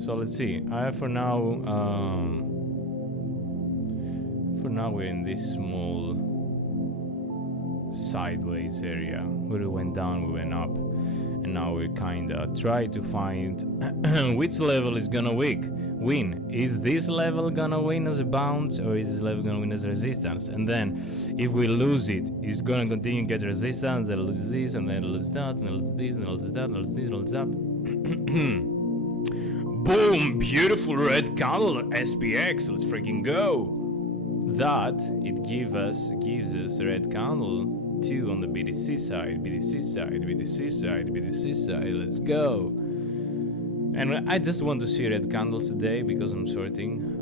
So let's see. For now we're in this small sideways area where we went down, we went up, and now we're kinda try to find which level is gonna win. Is this level gonna win as a bounce, or is this level gonna win as resistance? And then if we lose it, it's gonna continue to get resistance, then lose this, and then lose that, and then lose this, and then lose that, and lose this, and lose that. Boom! Beautiful red candle, SPX, let's freaking go! That it gives us a red candle 2 on the BTC side, BTC side, BTC side, BTC side, let's go! And I just want to see red candles today because I'm sorting.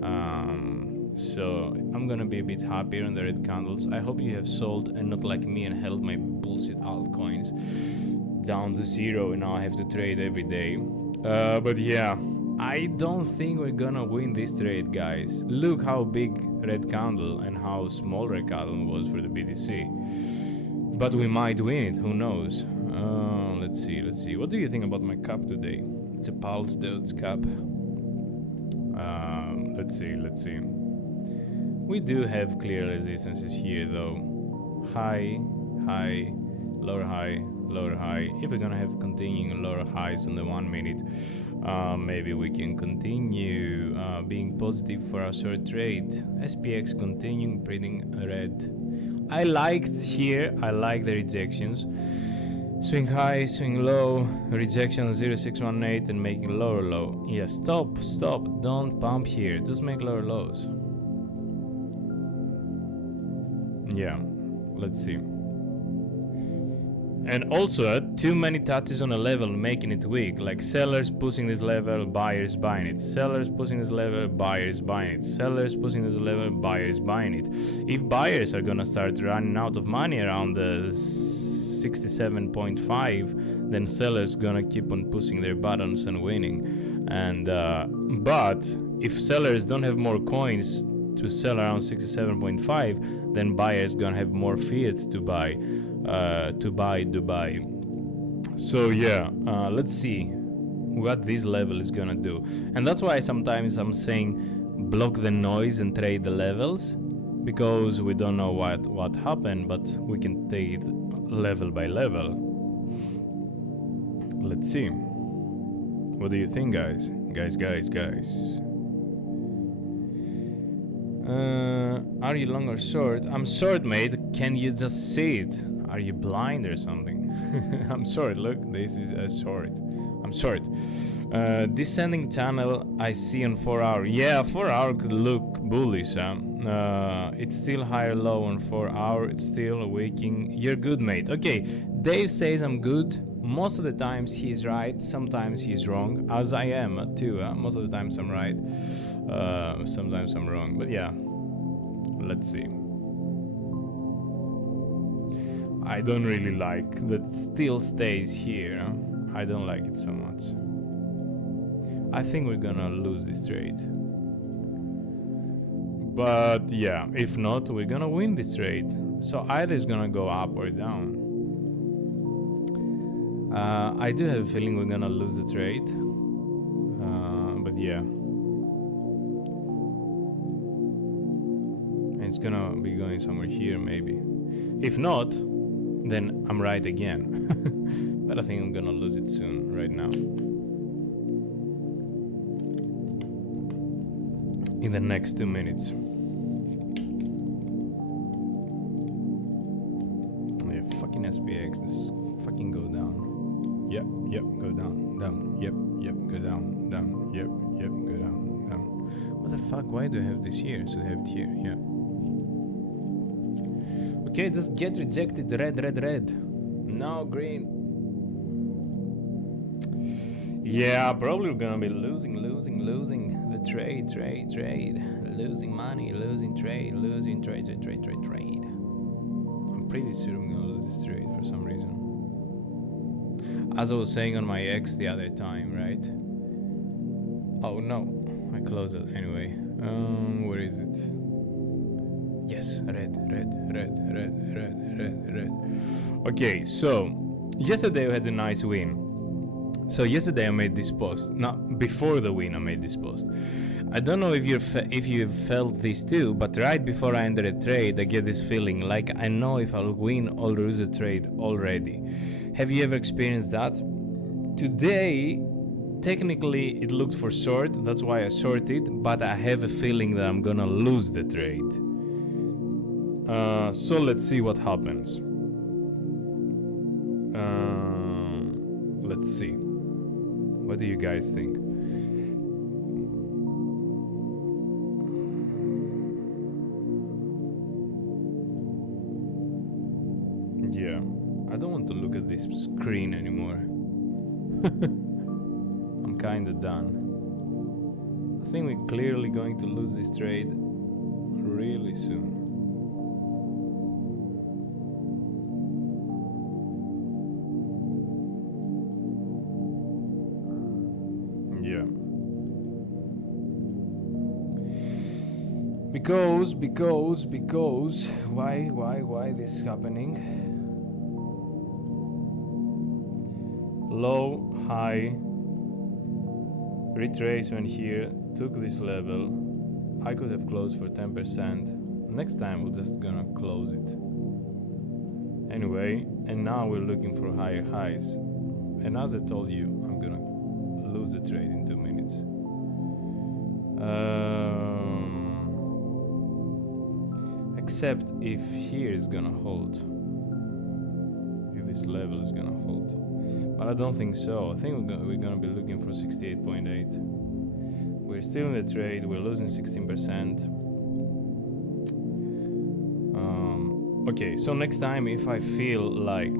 So I'm gonna be a bit happier on the red candles. I hope you have sold and not like me and held my bullshit altcoins down to 0 and now I have to trade every day. But yeah, I don't think we're gonna win this trade, guys. Look how big red candle and how small red candle was for the BTC. But we might win it, who knows? Let's see. What do you think about my cup today? It's a Pulse Dots cup. Let's see. We do have clear resistances here though. High, lower high, lower high. If we're gonna have continuing lower highs on the 1 minute, maybe we can continue being positive for our short trade. SPX continuing printing red. I like the rejections. Swing high, swing low, rejection 0618 and making lower low. Yeah, stop, don't pump here, just make lower lows. Yeah, let's see. And also, too many touches on a level making it weak, like sellers pushing this level, buyers buying it, sellers pushing this level, buyers buying it, sellers pushing this level, buyers buying it. If buyers are gonna start running out of money around the 67.5, then sellers gonna keep on pushing their buttons and winning. And but if sellers don't have more coins to sell around 67.5, then buyers gonna have more fiat to buy Dubai. So yeah, let's see what this level is gonna do. And that's why sometimes I'm saying block the noise and trade the levels, because we don't know what happened, but we can take it level by level. Let's see. What do you think, guys? Are you long or short? I'm short, mate. Can you just see it? Are you blind or something? I'm short. Look, this is a short. I'm short. Descending channel I see on 4 hour. Yeah, 4 hour could look bullish, huh? It's still higher low on 4 hour. It's still waking. You're good, mate. Okay, Dave says I'm good. Most of the times he's right. Sometimes he's wrong, as I am too. Most of the times I'm right. Sometimes I'm wrong. But yeah, let's see. I don't really like that still stays here. I don't like it so much. I think we're gonna lose this trade. But yeah, if not, we're gonna win this trade. So either it's gonna go up or down. I do have a feeling we're gonna lose the trade. But yeah. It's gonna be going somewhere here maybe. If not, then I'm right again. But I think I'm gonna lose it soon, right now. In the next 2 minutes. Yeah, fucking SPX, this fucking go down. Yep, go down, yep, go down, yep, go down. What the fuck, why do I have this here? So I have it here, yeah. Okay, just get rejected, red. No, green. Yeah, probably we're gonna be losing the trade. Losing money, losing trade. I'm pretty sure I'm gonna lose this trade for some reason. As I was saying on my X the other time, right? Oh no, I closed it anyway. Where is it? Yes, red. Okay, so yesterday we had a nice win. So yesterday I made this post. Not before the win I made this post. I don't know if you felt this too, but right before I enter a trade I get this feeling like I know if I'll win or lose a trade already. Have you ever experienced that? Today, technically it looked for short, that's why I shorted, but I have a feeling that I'm gonna lose the trade. So let's see what happens. Let's see. What do you guys think? Yeah, I don't want to look at this screen anymore. I'm kinda done. I think we're clearly going to lose this trade really soon. Yeah. Because why this is happening? Low, high, retracement here, took this level. I could have closed for 10%. Next time we're just gonna close it. Anyway, and now we're looking for higher highs. And as I told you, I'm gonna lose the trade in 2 minutes. Except if here is gonna hold. If this level is gonna hold. But I don't think so. I think we're gonna be looking for 68.8. We're still in the trade. We're losing 16%. Okay, so next time if I feel like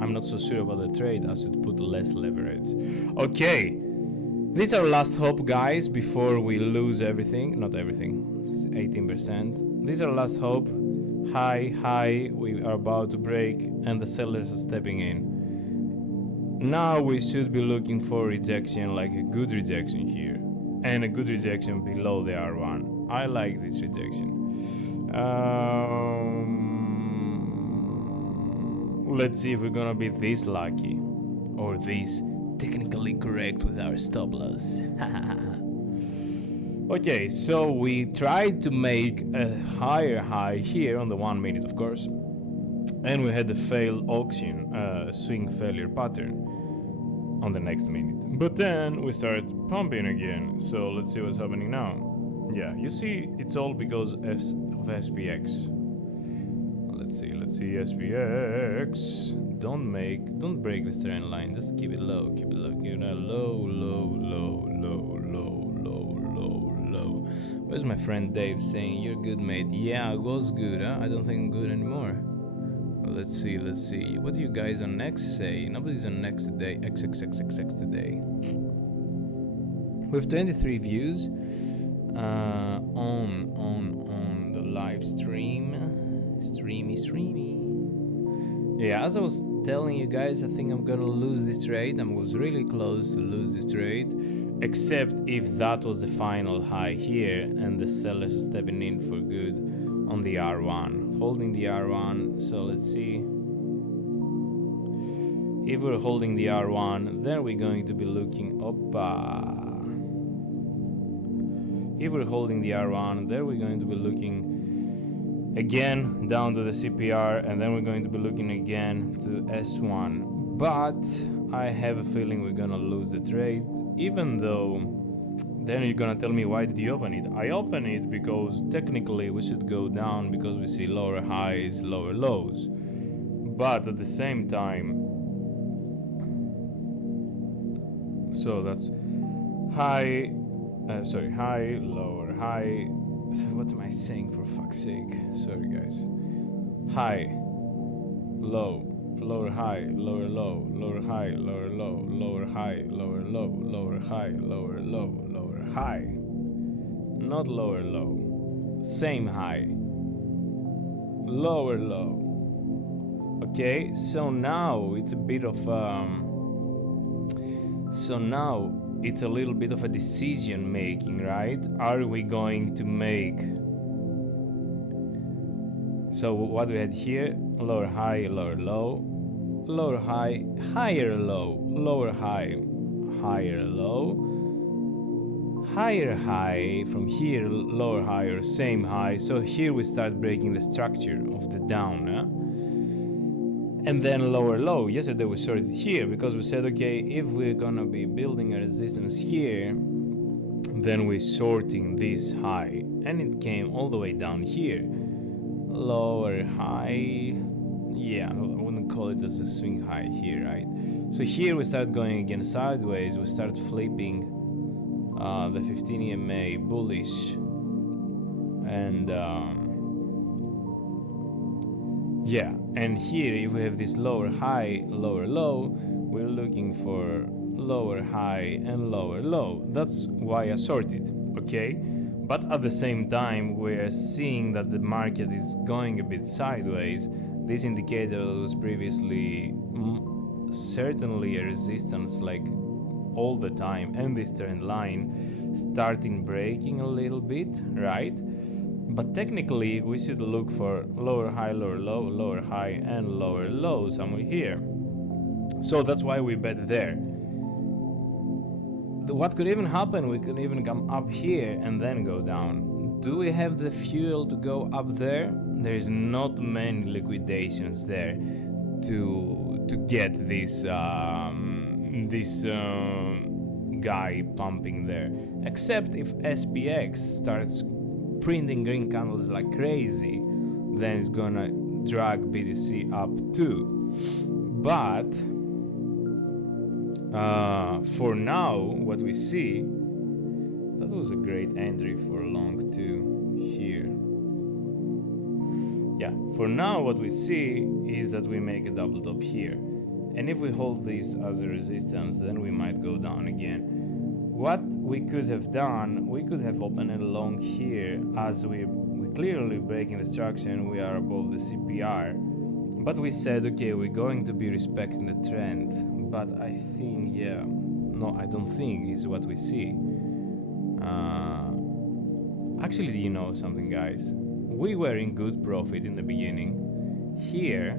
I'm not so sure about the trade, I should put less leverage. Okay, this is our last hope, guys, before we lose everything. Not everything, 18%. This is our last hope. High, we are about to break and the sellers are stepping in. Now we should be looking for rejection, like a good rejection here, and a good rejection below the R1. I like this rejection. Let's see if we're gonna be this lucky or this technically correct with our stop loss. Okay, so we tried to make a higher high here on the 1 minute, of course, and we had a failed auction, swing failure pattern on the next minute. But then we started pumping again, so let's see what's happening now. Yeah, you see, it's all because of SPX. Let's see, SPX. Don't break this trend line, just keep it low, keep it low. Where's my friend Dave saying, you're good, mate? Yeah, I was good, huh? I don't think I'm good anymore. Well, let's see. What do you guys on Next say? Nobody's on Next today. XXXXX today. We have 23 views on the live stream. Streamy. Yeah, as I was telling you guys, I think I'm gonna lose this trade. I was really close to lose this trade, except if that was the final high here and the sellers are stepping in for good on the R1, holding the R1. So let's see. If we're holding the R1, then we're going to be looking If we're holding the R1, then we're going to be looking again down to the CPR, and then we're going to be looking again to S1. But I have a feeling we're gonna lose the trade, even though then you're gonna tell me, why did you open it? I open it because technically we should go down because we see lower highs, lower lows. But at the same time, so that's high, high, lower, high. What am I saying, for fuck's sake? Sorry guys. High, low, lower high, lower low, lower high, lower low, lower high, lower low, lower high, lower low, lower high. Not lower low. Same high. Lower low. Okay, so now it's a bit of so now it's a little bit of a decision making, right? Are we going to make, so what we had here, lower high, lower low, lower high, higher low, lower high, higher low, higher high, from here lower high or same high. So here we start breaking the structure of the down, and then lower low. Yesterday we sorted here because we said, okay, if we're gonna be building a resistance here, then we're sorting this high, and it came all the way down here. Lower high, yeah, I wouldn't call it as a swing high here, right? So here we start going again sideways, we start flipping the 15 EMA bullish, and yeah, and here if we have this lower high, lower low, we're looking for lower high and lower low. That's why I sorted, okay? But at the same time, we're seeing that the market is going a bit sideways. This indicator was previously certainly a resistance like all the time, and this trend line starting breaking a little bit, right? But technically we should look for lower high, lower low, lower high and lower low somewhere here. So that's why we bet there. What could even happen, we could even come up here and then go down. Do we have the fuel to go up there? There is not many liquidations there to get this guy pumping there, except if SPX starts printing green candles like crazy, then it's gonna drag BTC up too. But for now, what we see, that was a great entry for long too here. Yeah, for now what we see is that we make a double top here, and if we hold this as a resistance, then we might go down again. What we could have done, we could have opened a long here, as we clearly breaking the structure and we are above the CPR. But we said, okay, we're going to be respecting the trend. But I think, yeah, no, I don't think is what we see. Actually, do you know something, guys? We were in good profit in the beginning. Here,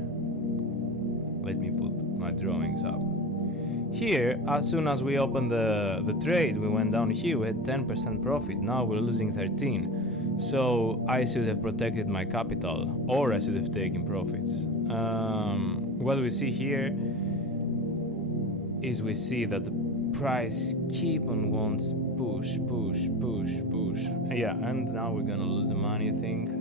let me put my drawings up. Here, as soon as we opened the trade, we went down here, we had 10% profit. Now we're losing 13. So I should have protected my capital, or I should have taken profits. What we see here is we see that the price keep on wants push. Yeah, and now we're gonna lose the money, I think.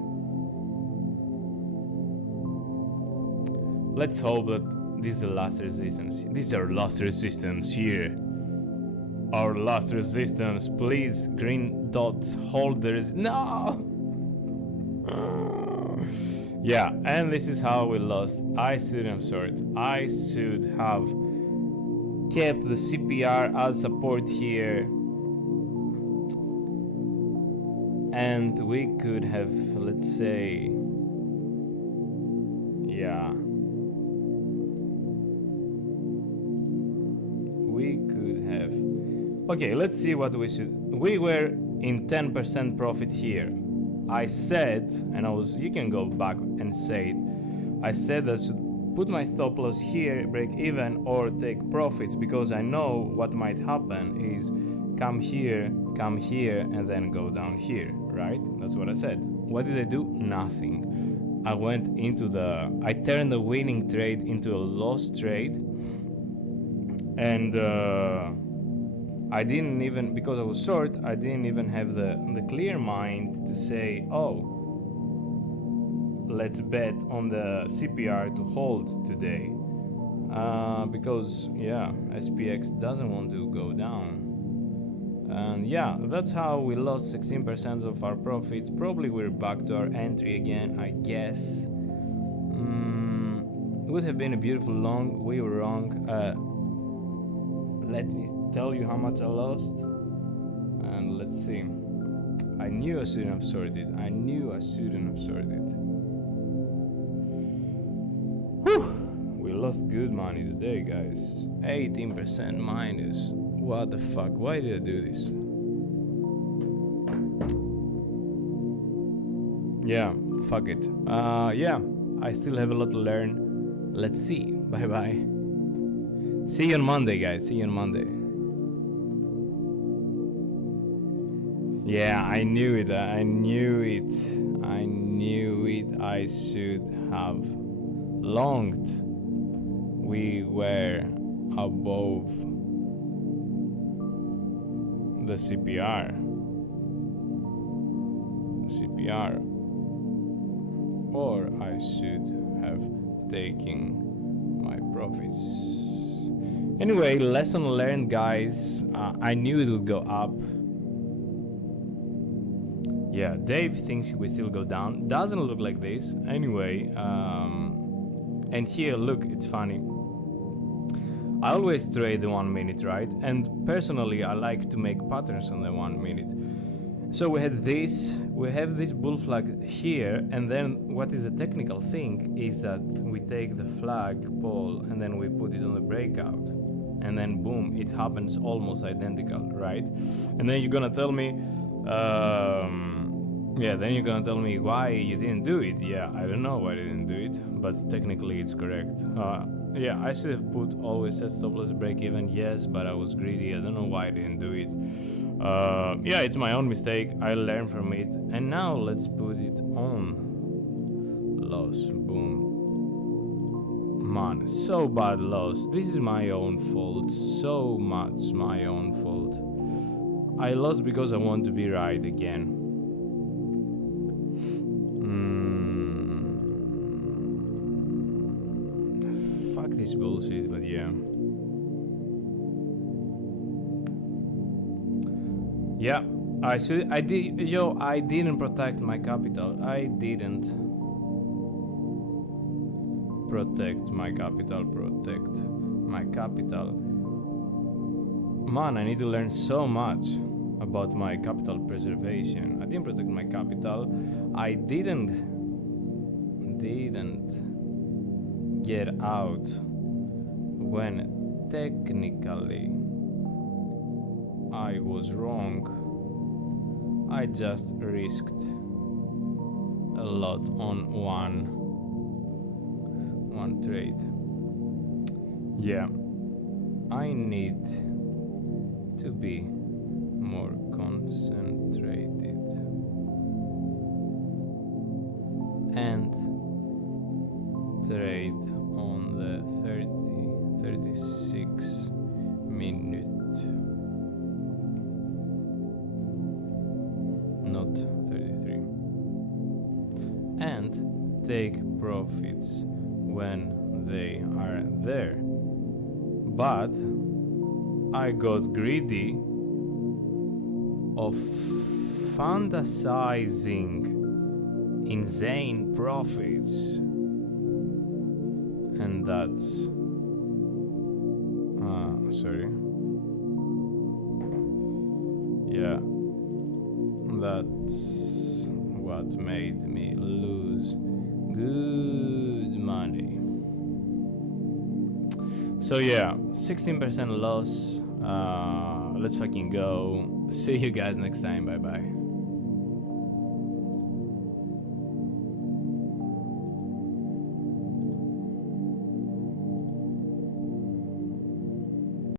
Let's hope that this is the last resistance. This is our last resistance here. Our last resistance. Please, green dots, hold the no! Yeah, and this is how we lost. I should have sorted. I should have kept the CPR as support here. And we could have, let's say, yeah. We could have. Okay, let's see what we should. We were in 10% profit here. I said, and you can go back and say it. I said I should put my stop loss here, break even, or take profits, because I know what might happen is come here, and then go down here, right? That's what I said. What did I do? Nothing. I turned the winning trade into a loss trade, and I didn't even, because I was short, I didn't even have the clear mind to say, oh, let's bet on the CPR to hold today, because yeah, SPX doesn't want to go down. And yeah, that's how we lost 16% of our profits. Probably we're back to our entry again, I guess. It would have been a beautiful long. We were wrong. Let me tell you how much I lost. And let's see. I knew I shouldn't have sorted. Whew. We lost good money today, guys. 18% minus. What the fuck? Why did I do this? Yeah, fuck it. Yeah, I still have a lot to learn. Let's see. Bye bye. See you on Monday, guys. See you on Monday. Yeah, I knew it. I should have longed. We were above the CPR, or I should have taken my profits. Anyway, lesson learned, guys. I knew it would go up. Yeah, Dave thinks we still go down. Doesn't look like this. Anyway, and here, look, it's funny. I always trade the 1 minute, right? And personally, I like to make patterns on the 1 minute. So we have this bull flag here, and then what is the technical thing is that we take the flag pole and then we put it on the breakout, and then boom, it happens almost identical, right? And then you're gonna tell me, why you didn't do it. Yeah, I don't know why I didn't do it, but technically it's correct. Yeah, I should have put always set stop loss break even, yes, but I was greedy. I don't know why I didn't do it. Yeah, it's my own mistake. I learned from it. And now let's put it on loss. Boom. Man, so bad loss. This is my own fault. So much my own fault. I lost because I want to be right again. Fuck this bullshit, but yeah. Yeah, I didn't protect my capital. I didn't protect my capital. Man, I need to learn so much about my capital preservation. I didn't protect my capital. I didn't get out when technically I was wrong. I just risked a lot on one trade. Yeah, I need to be more concentrated and trade on the 36 minute, not 33, and take profits when they are there. But I got greedy of fantasizing insane profits, and that's sorry, yeah, that's what made me lose good money. So yeah, 16% loss. Let's fucking go. See you guys next time. Bye bye.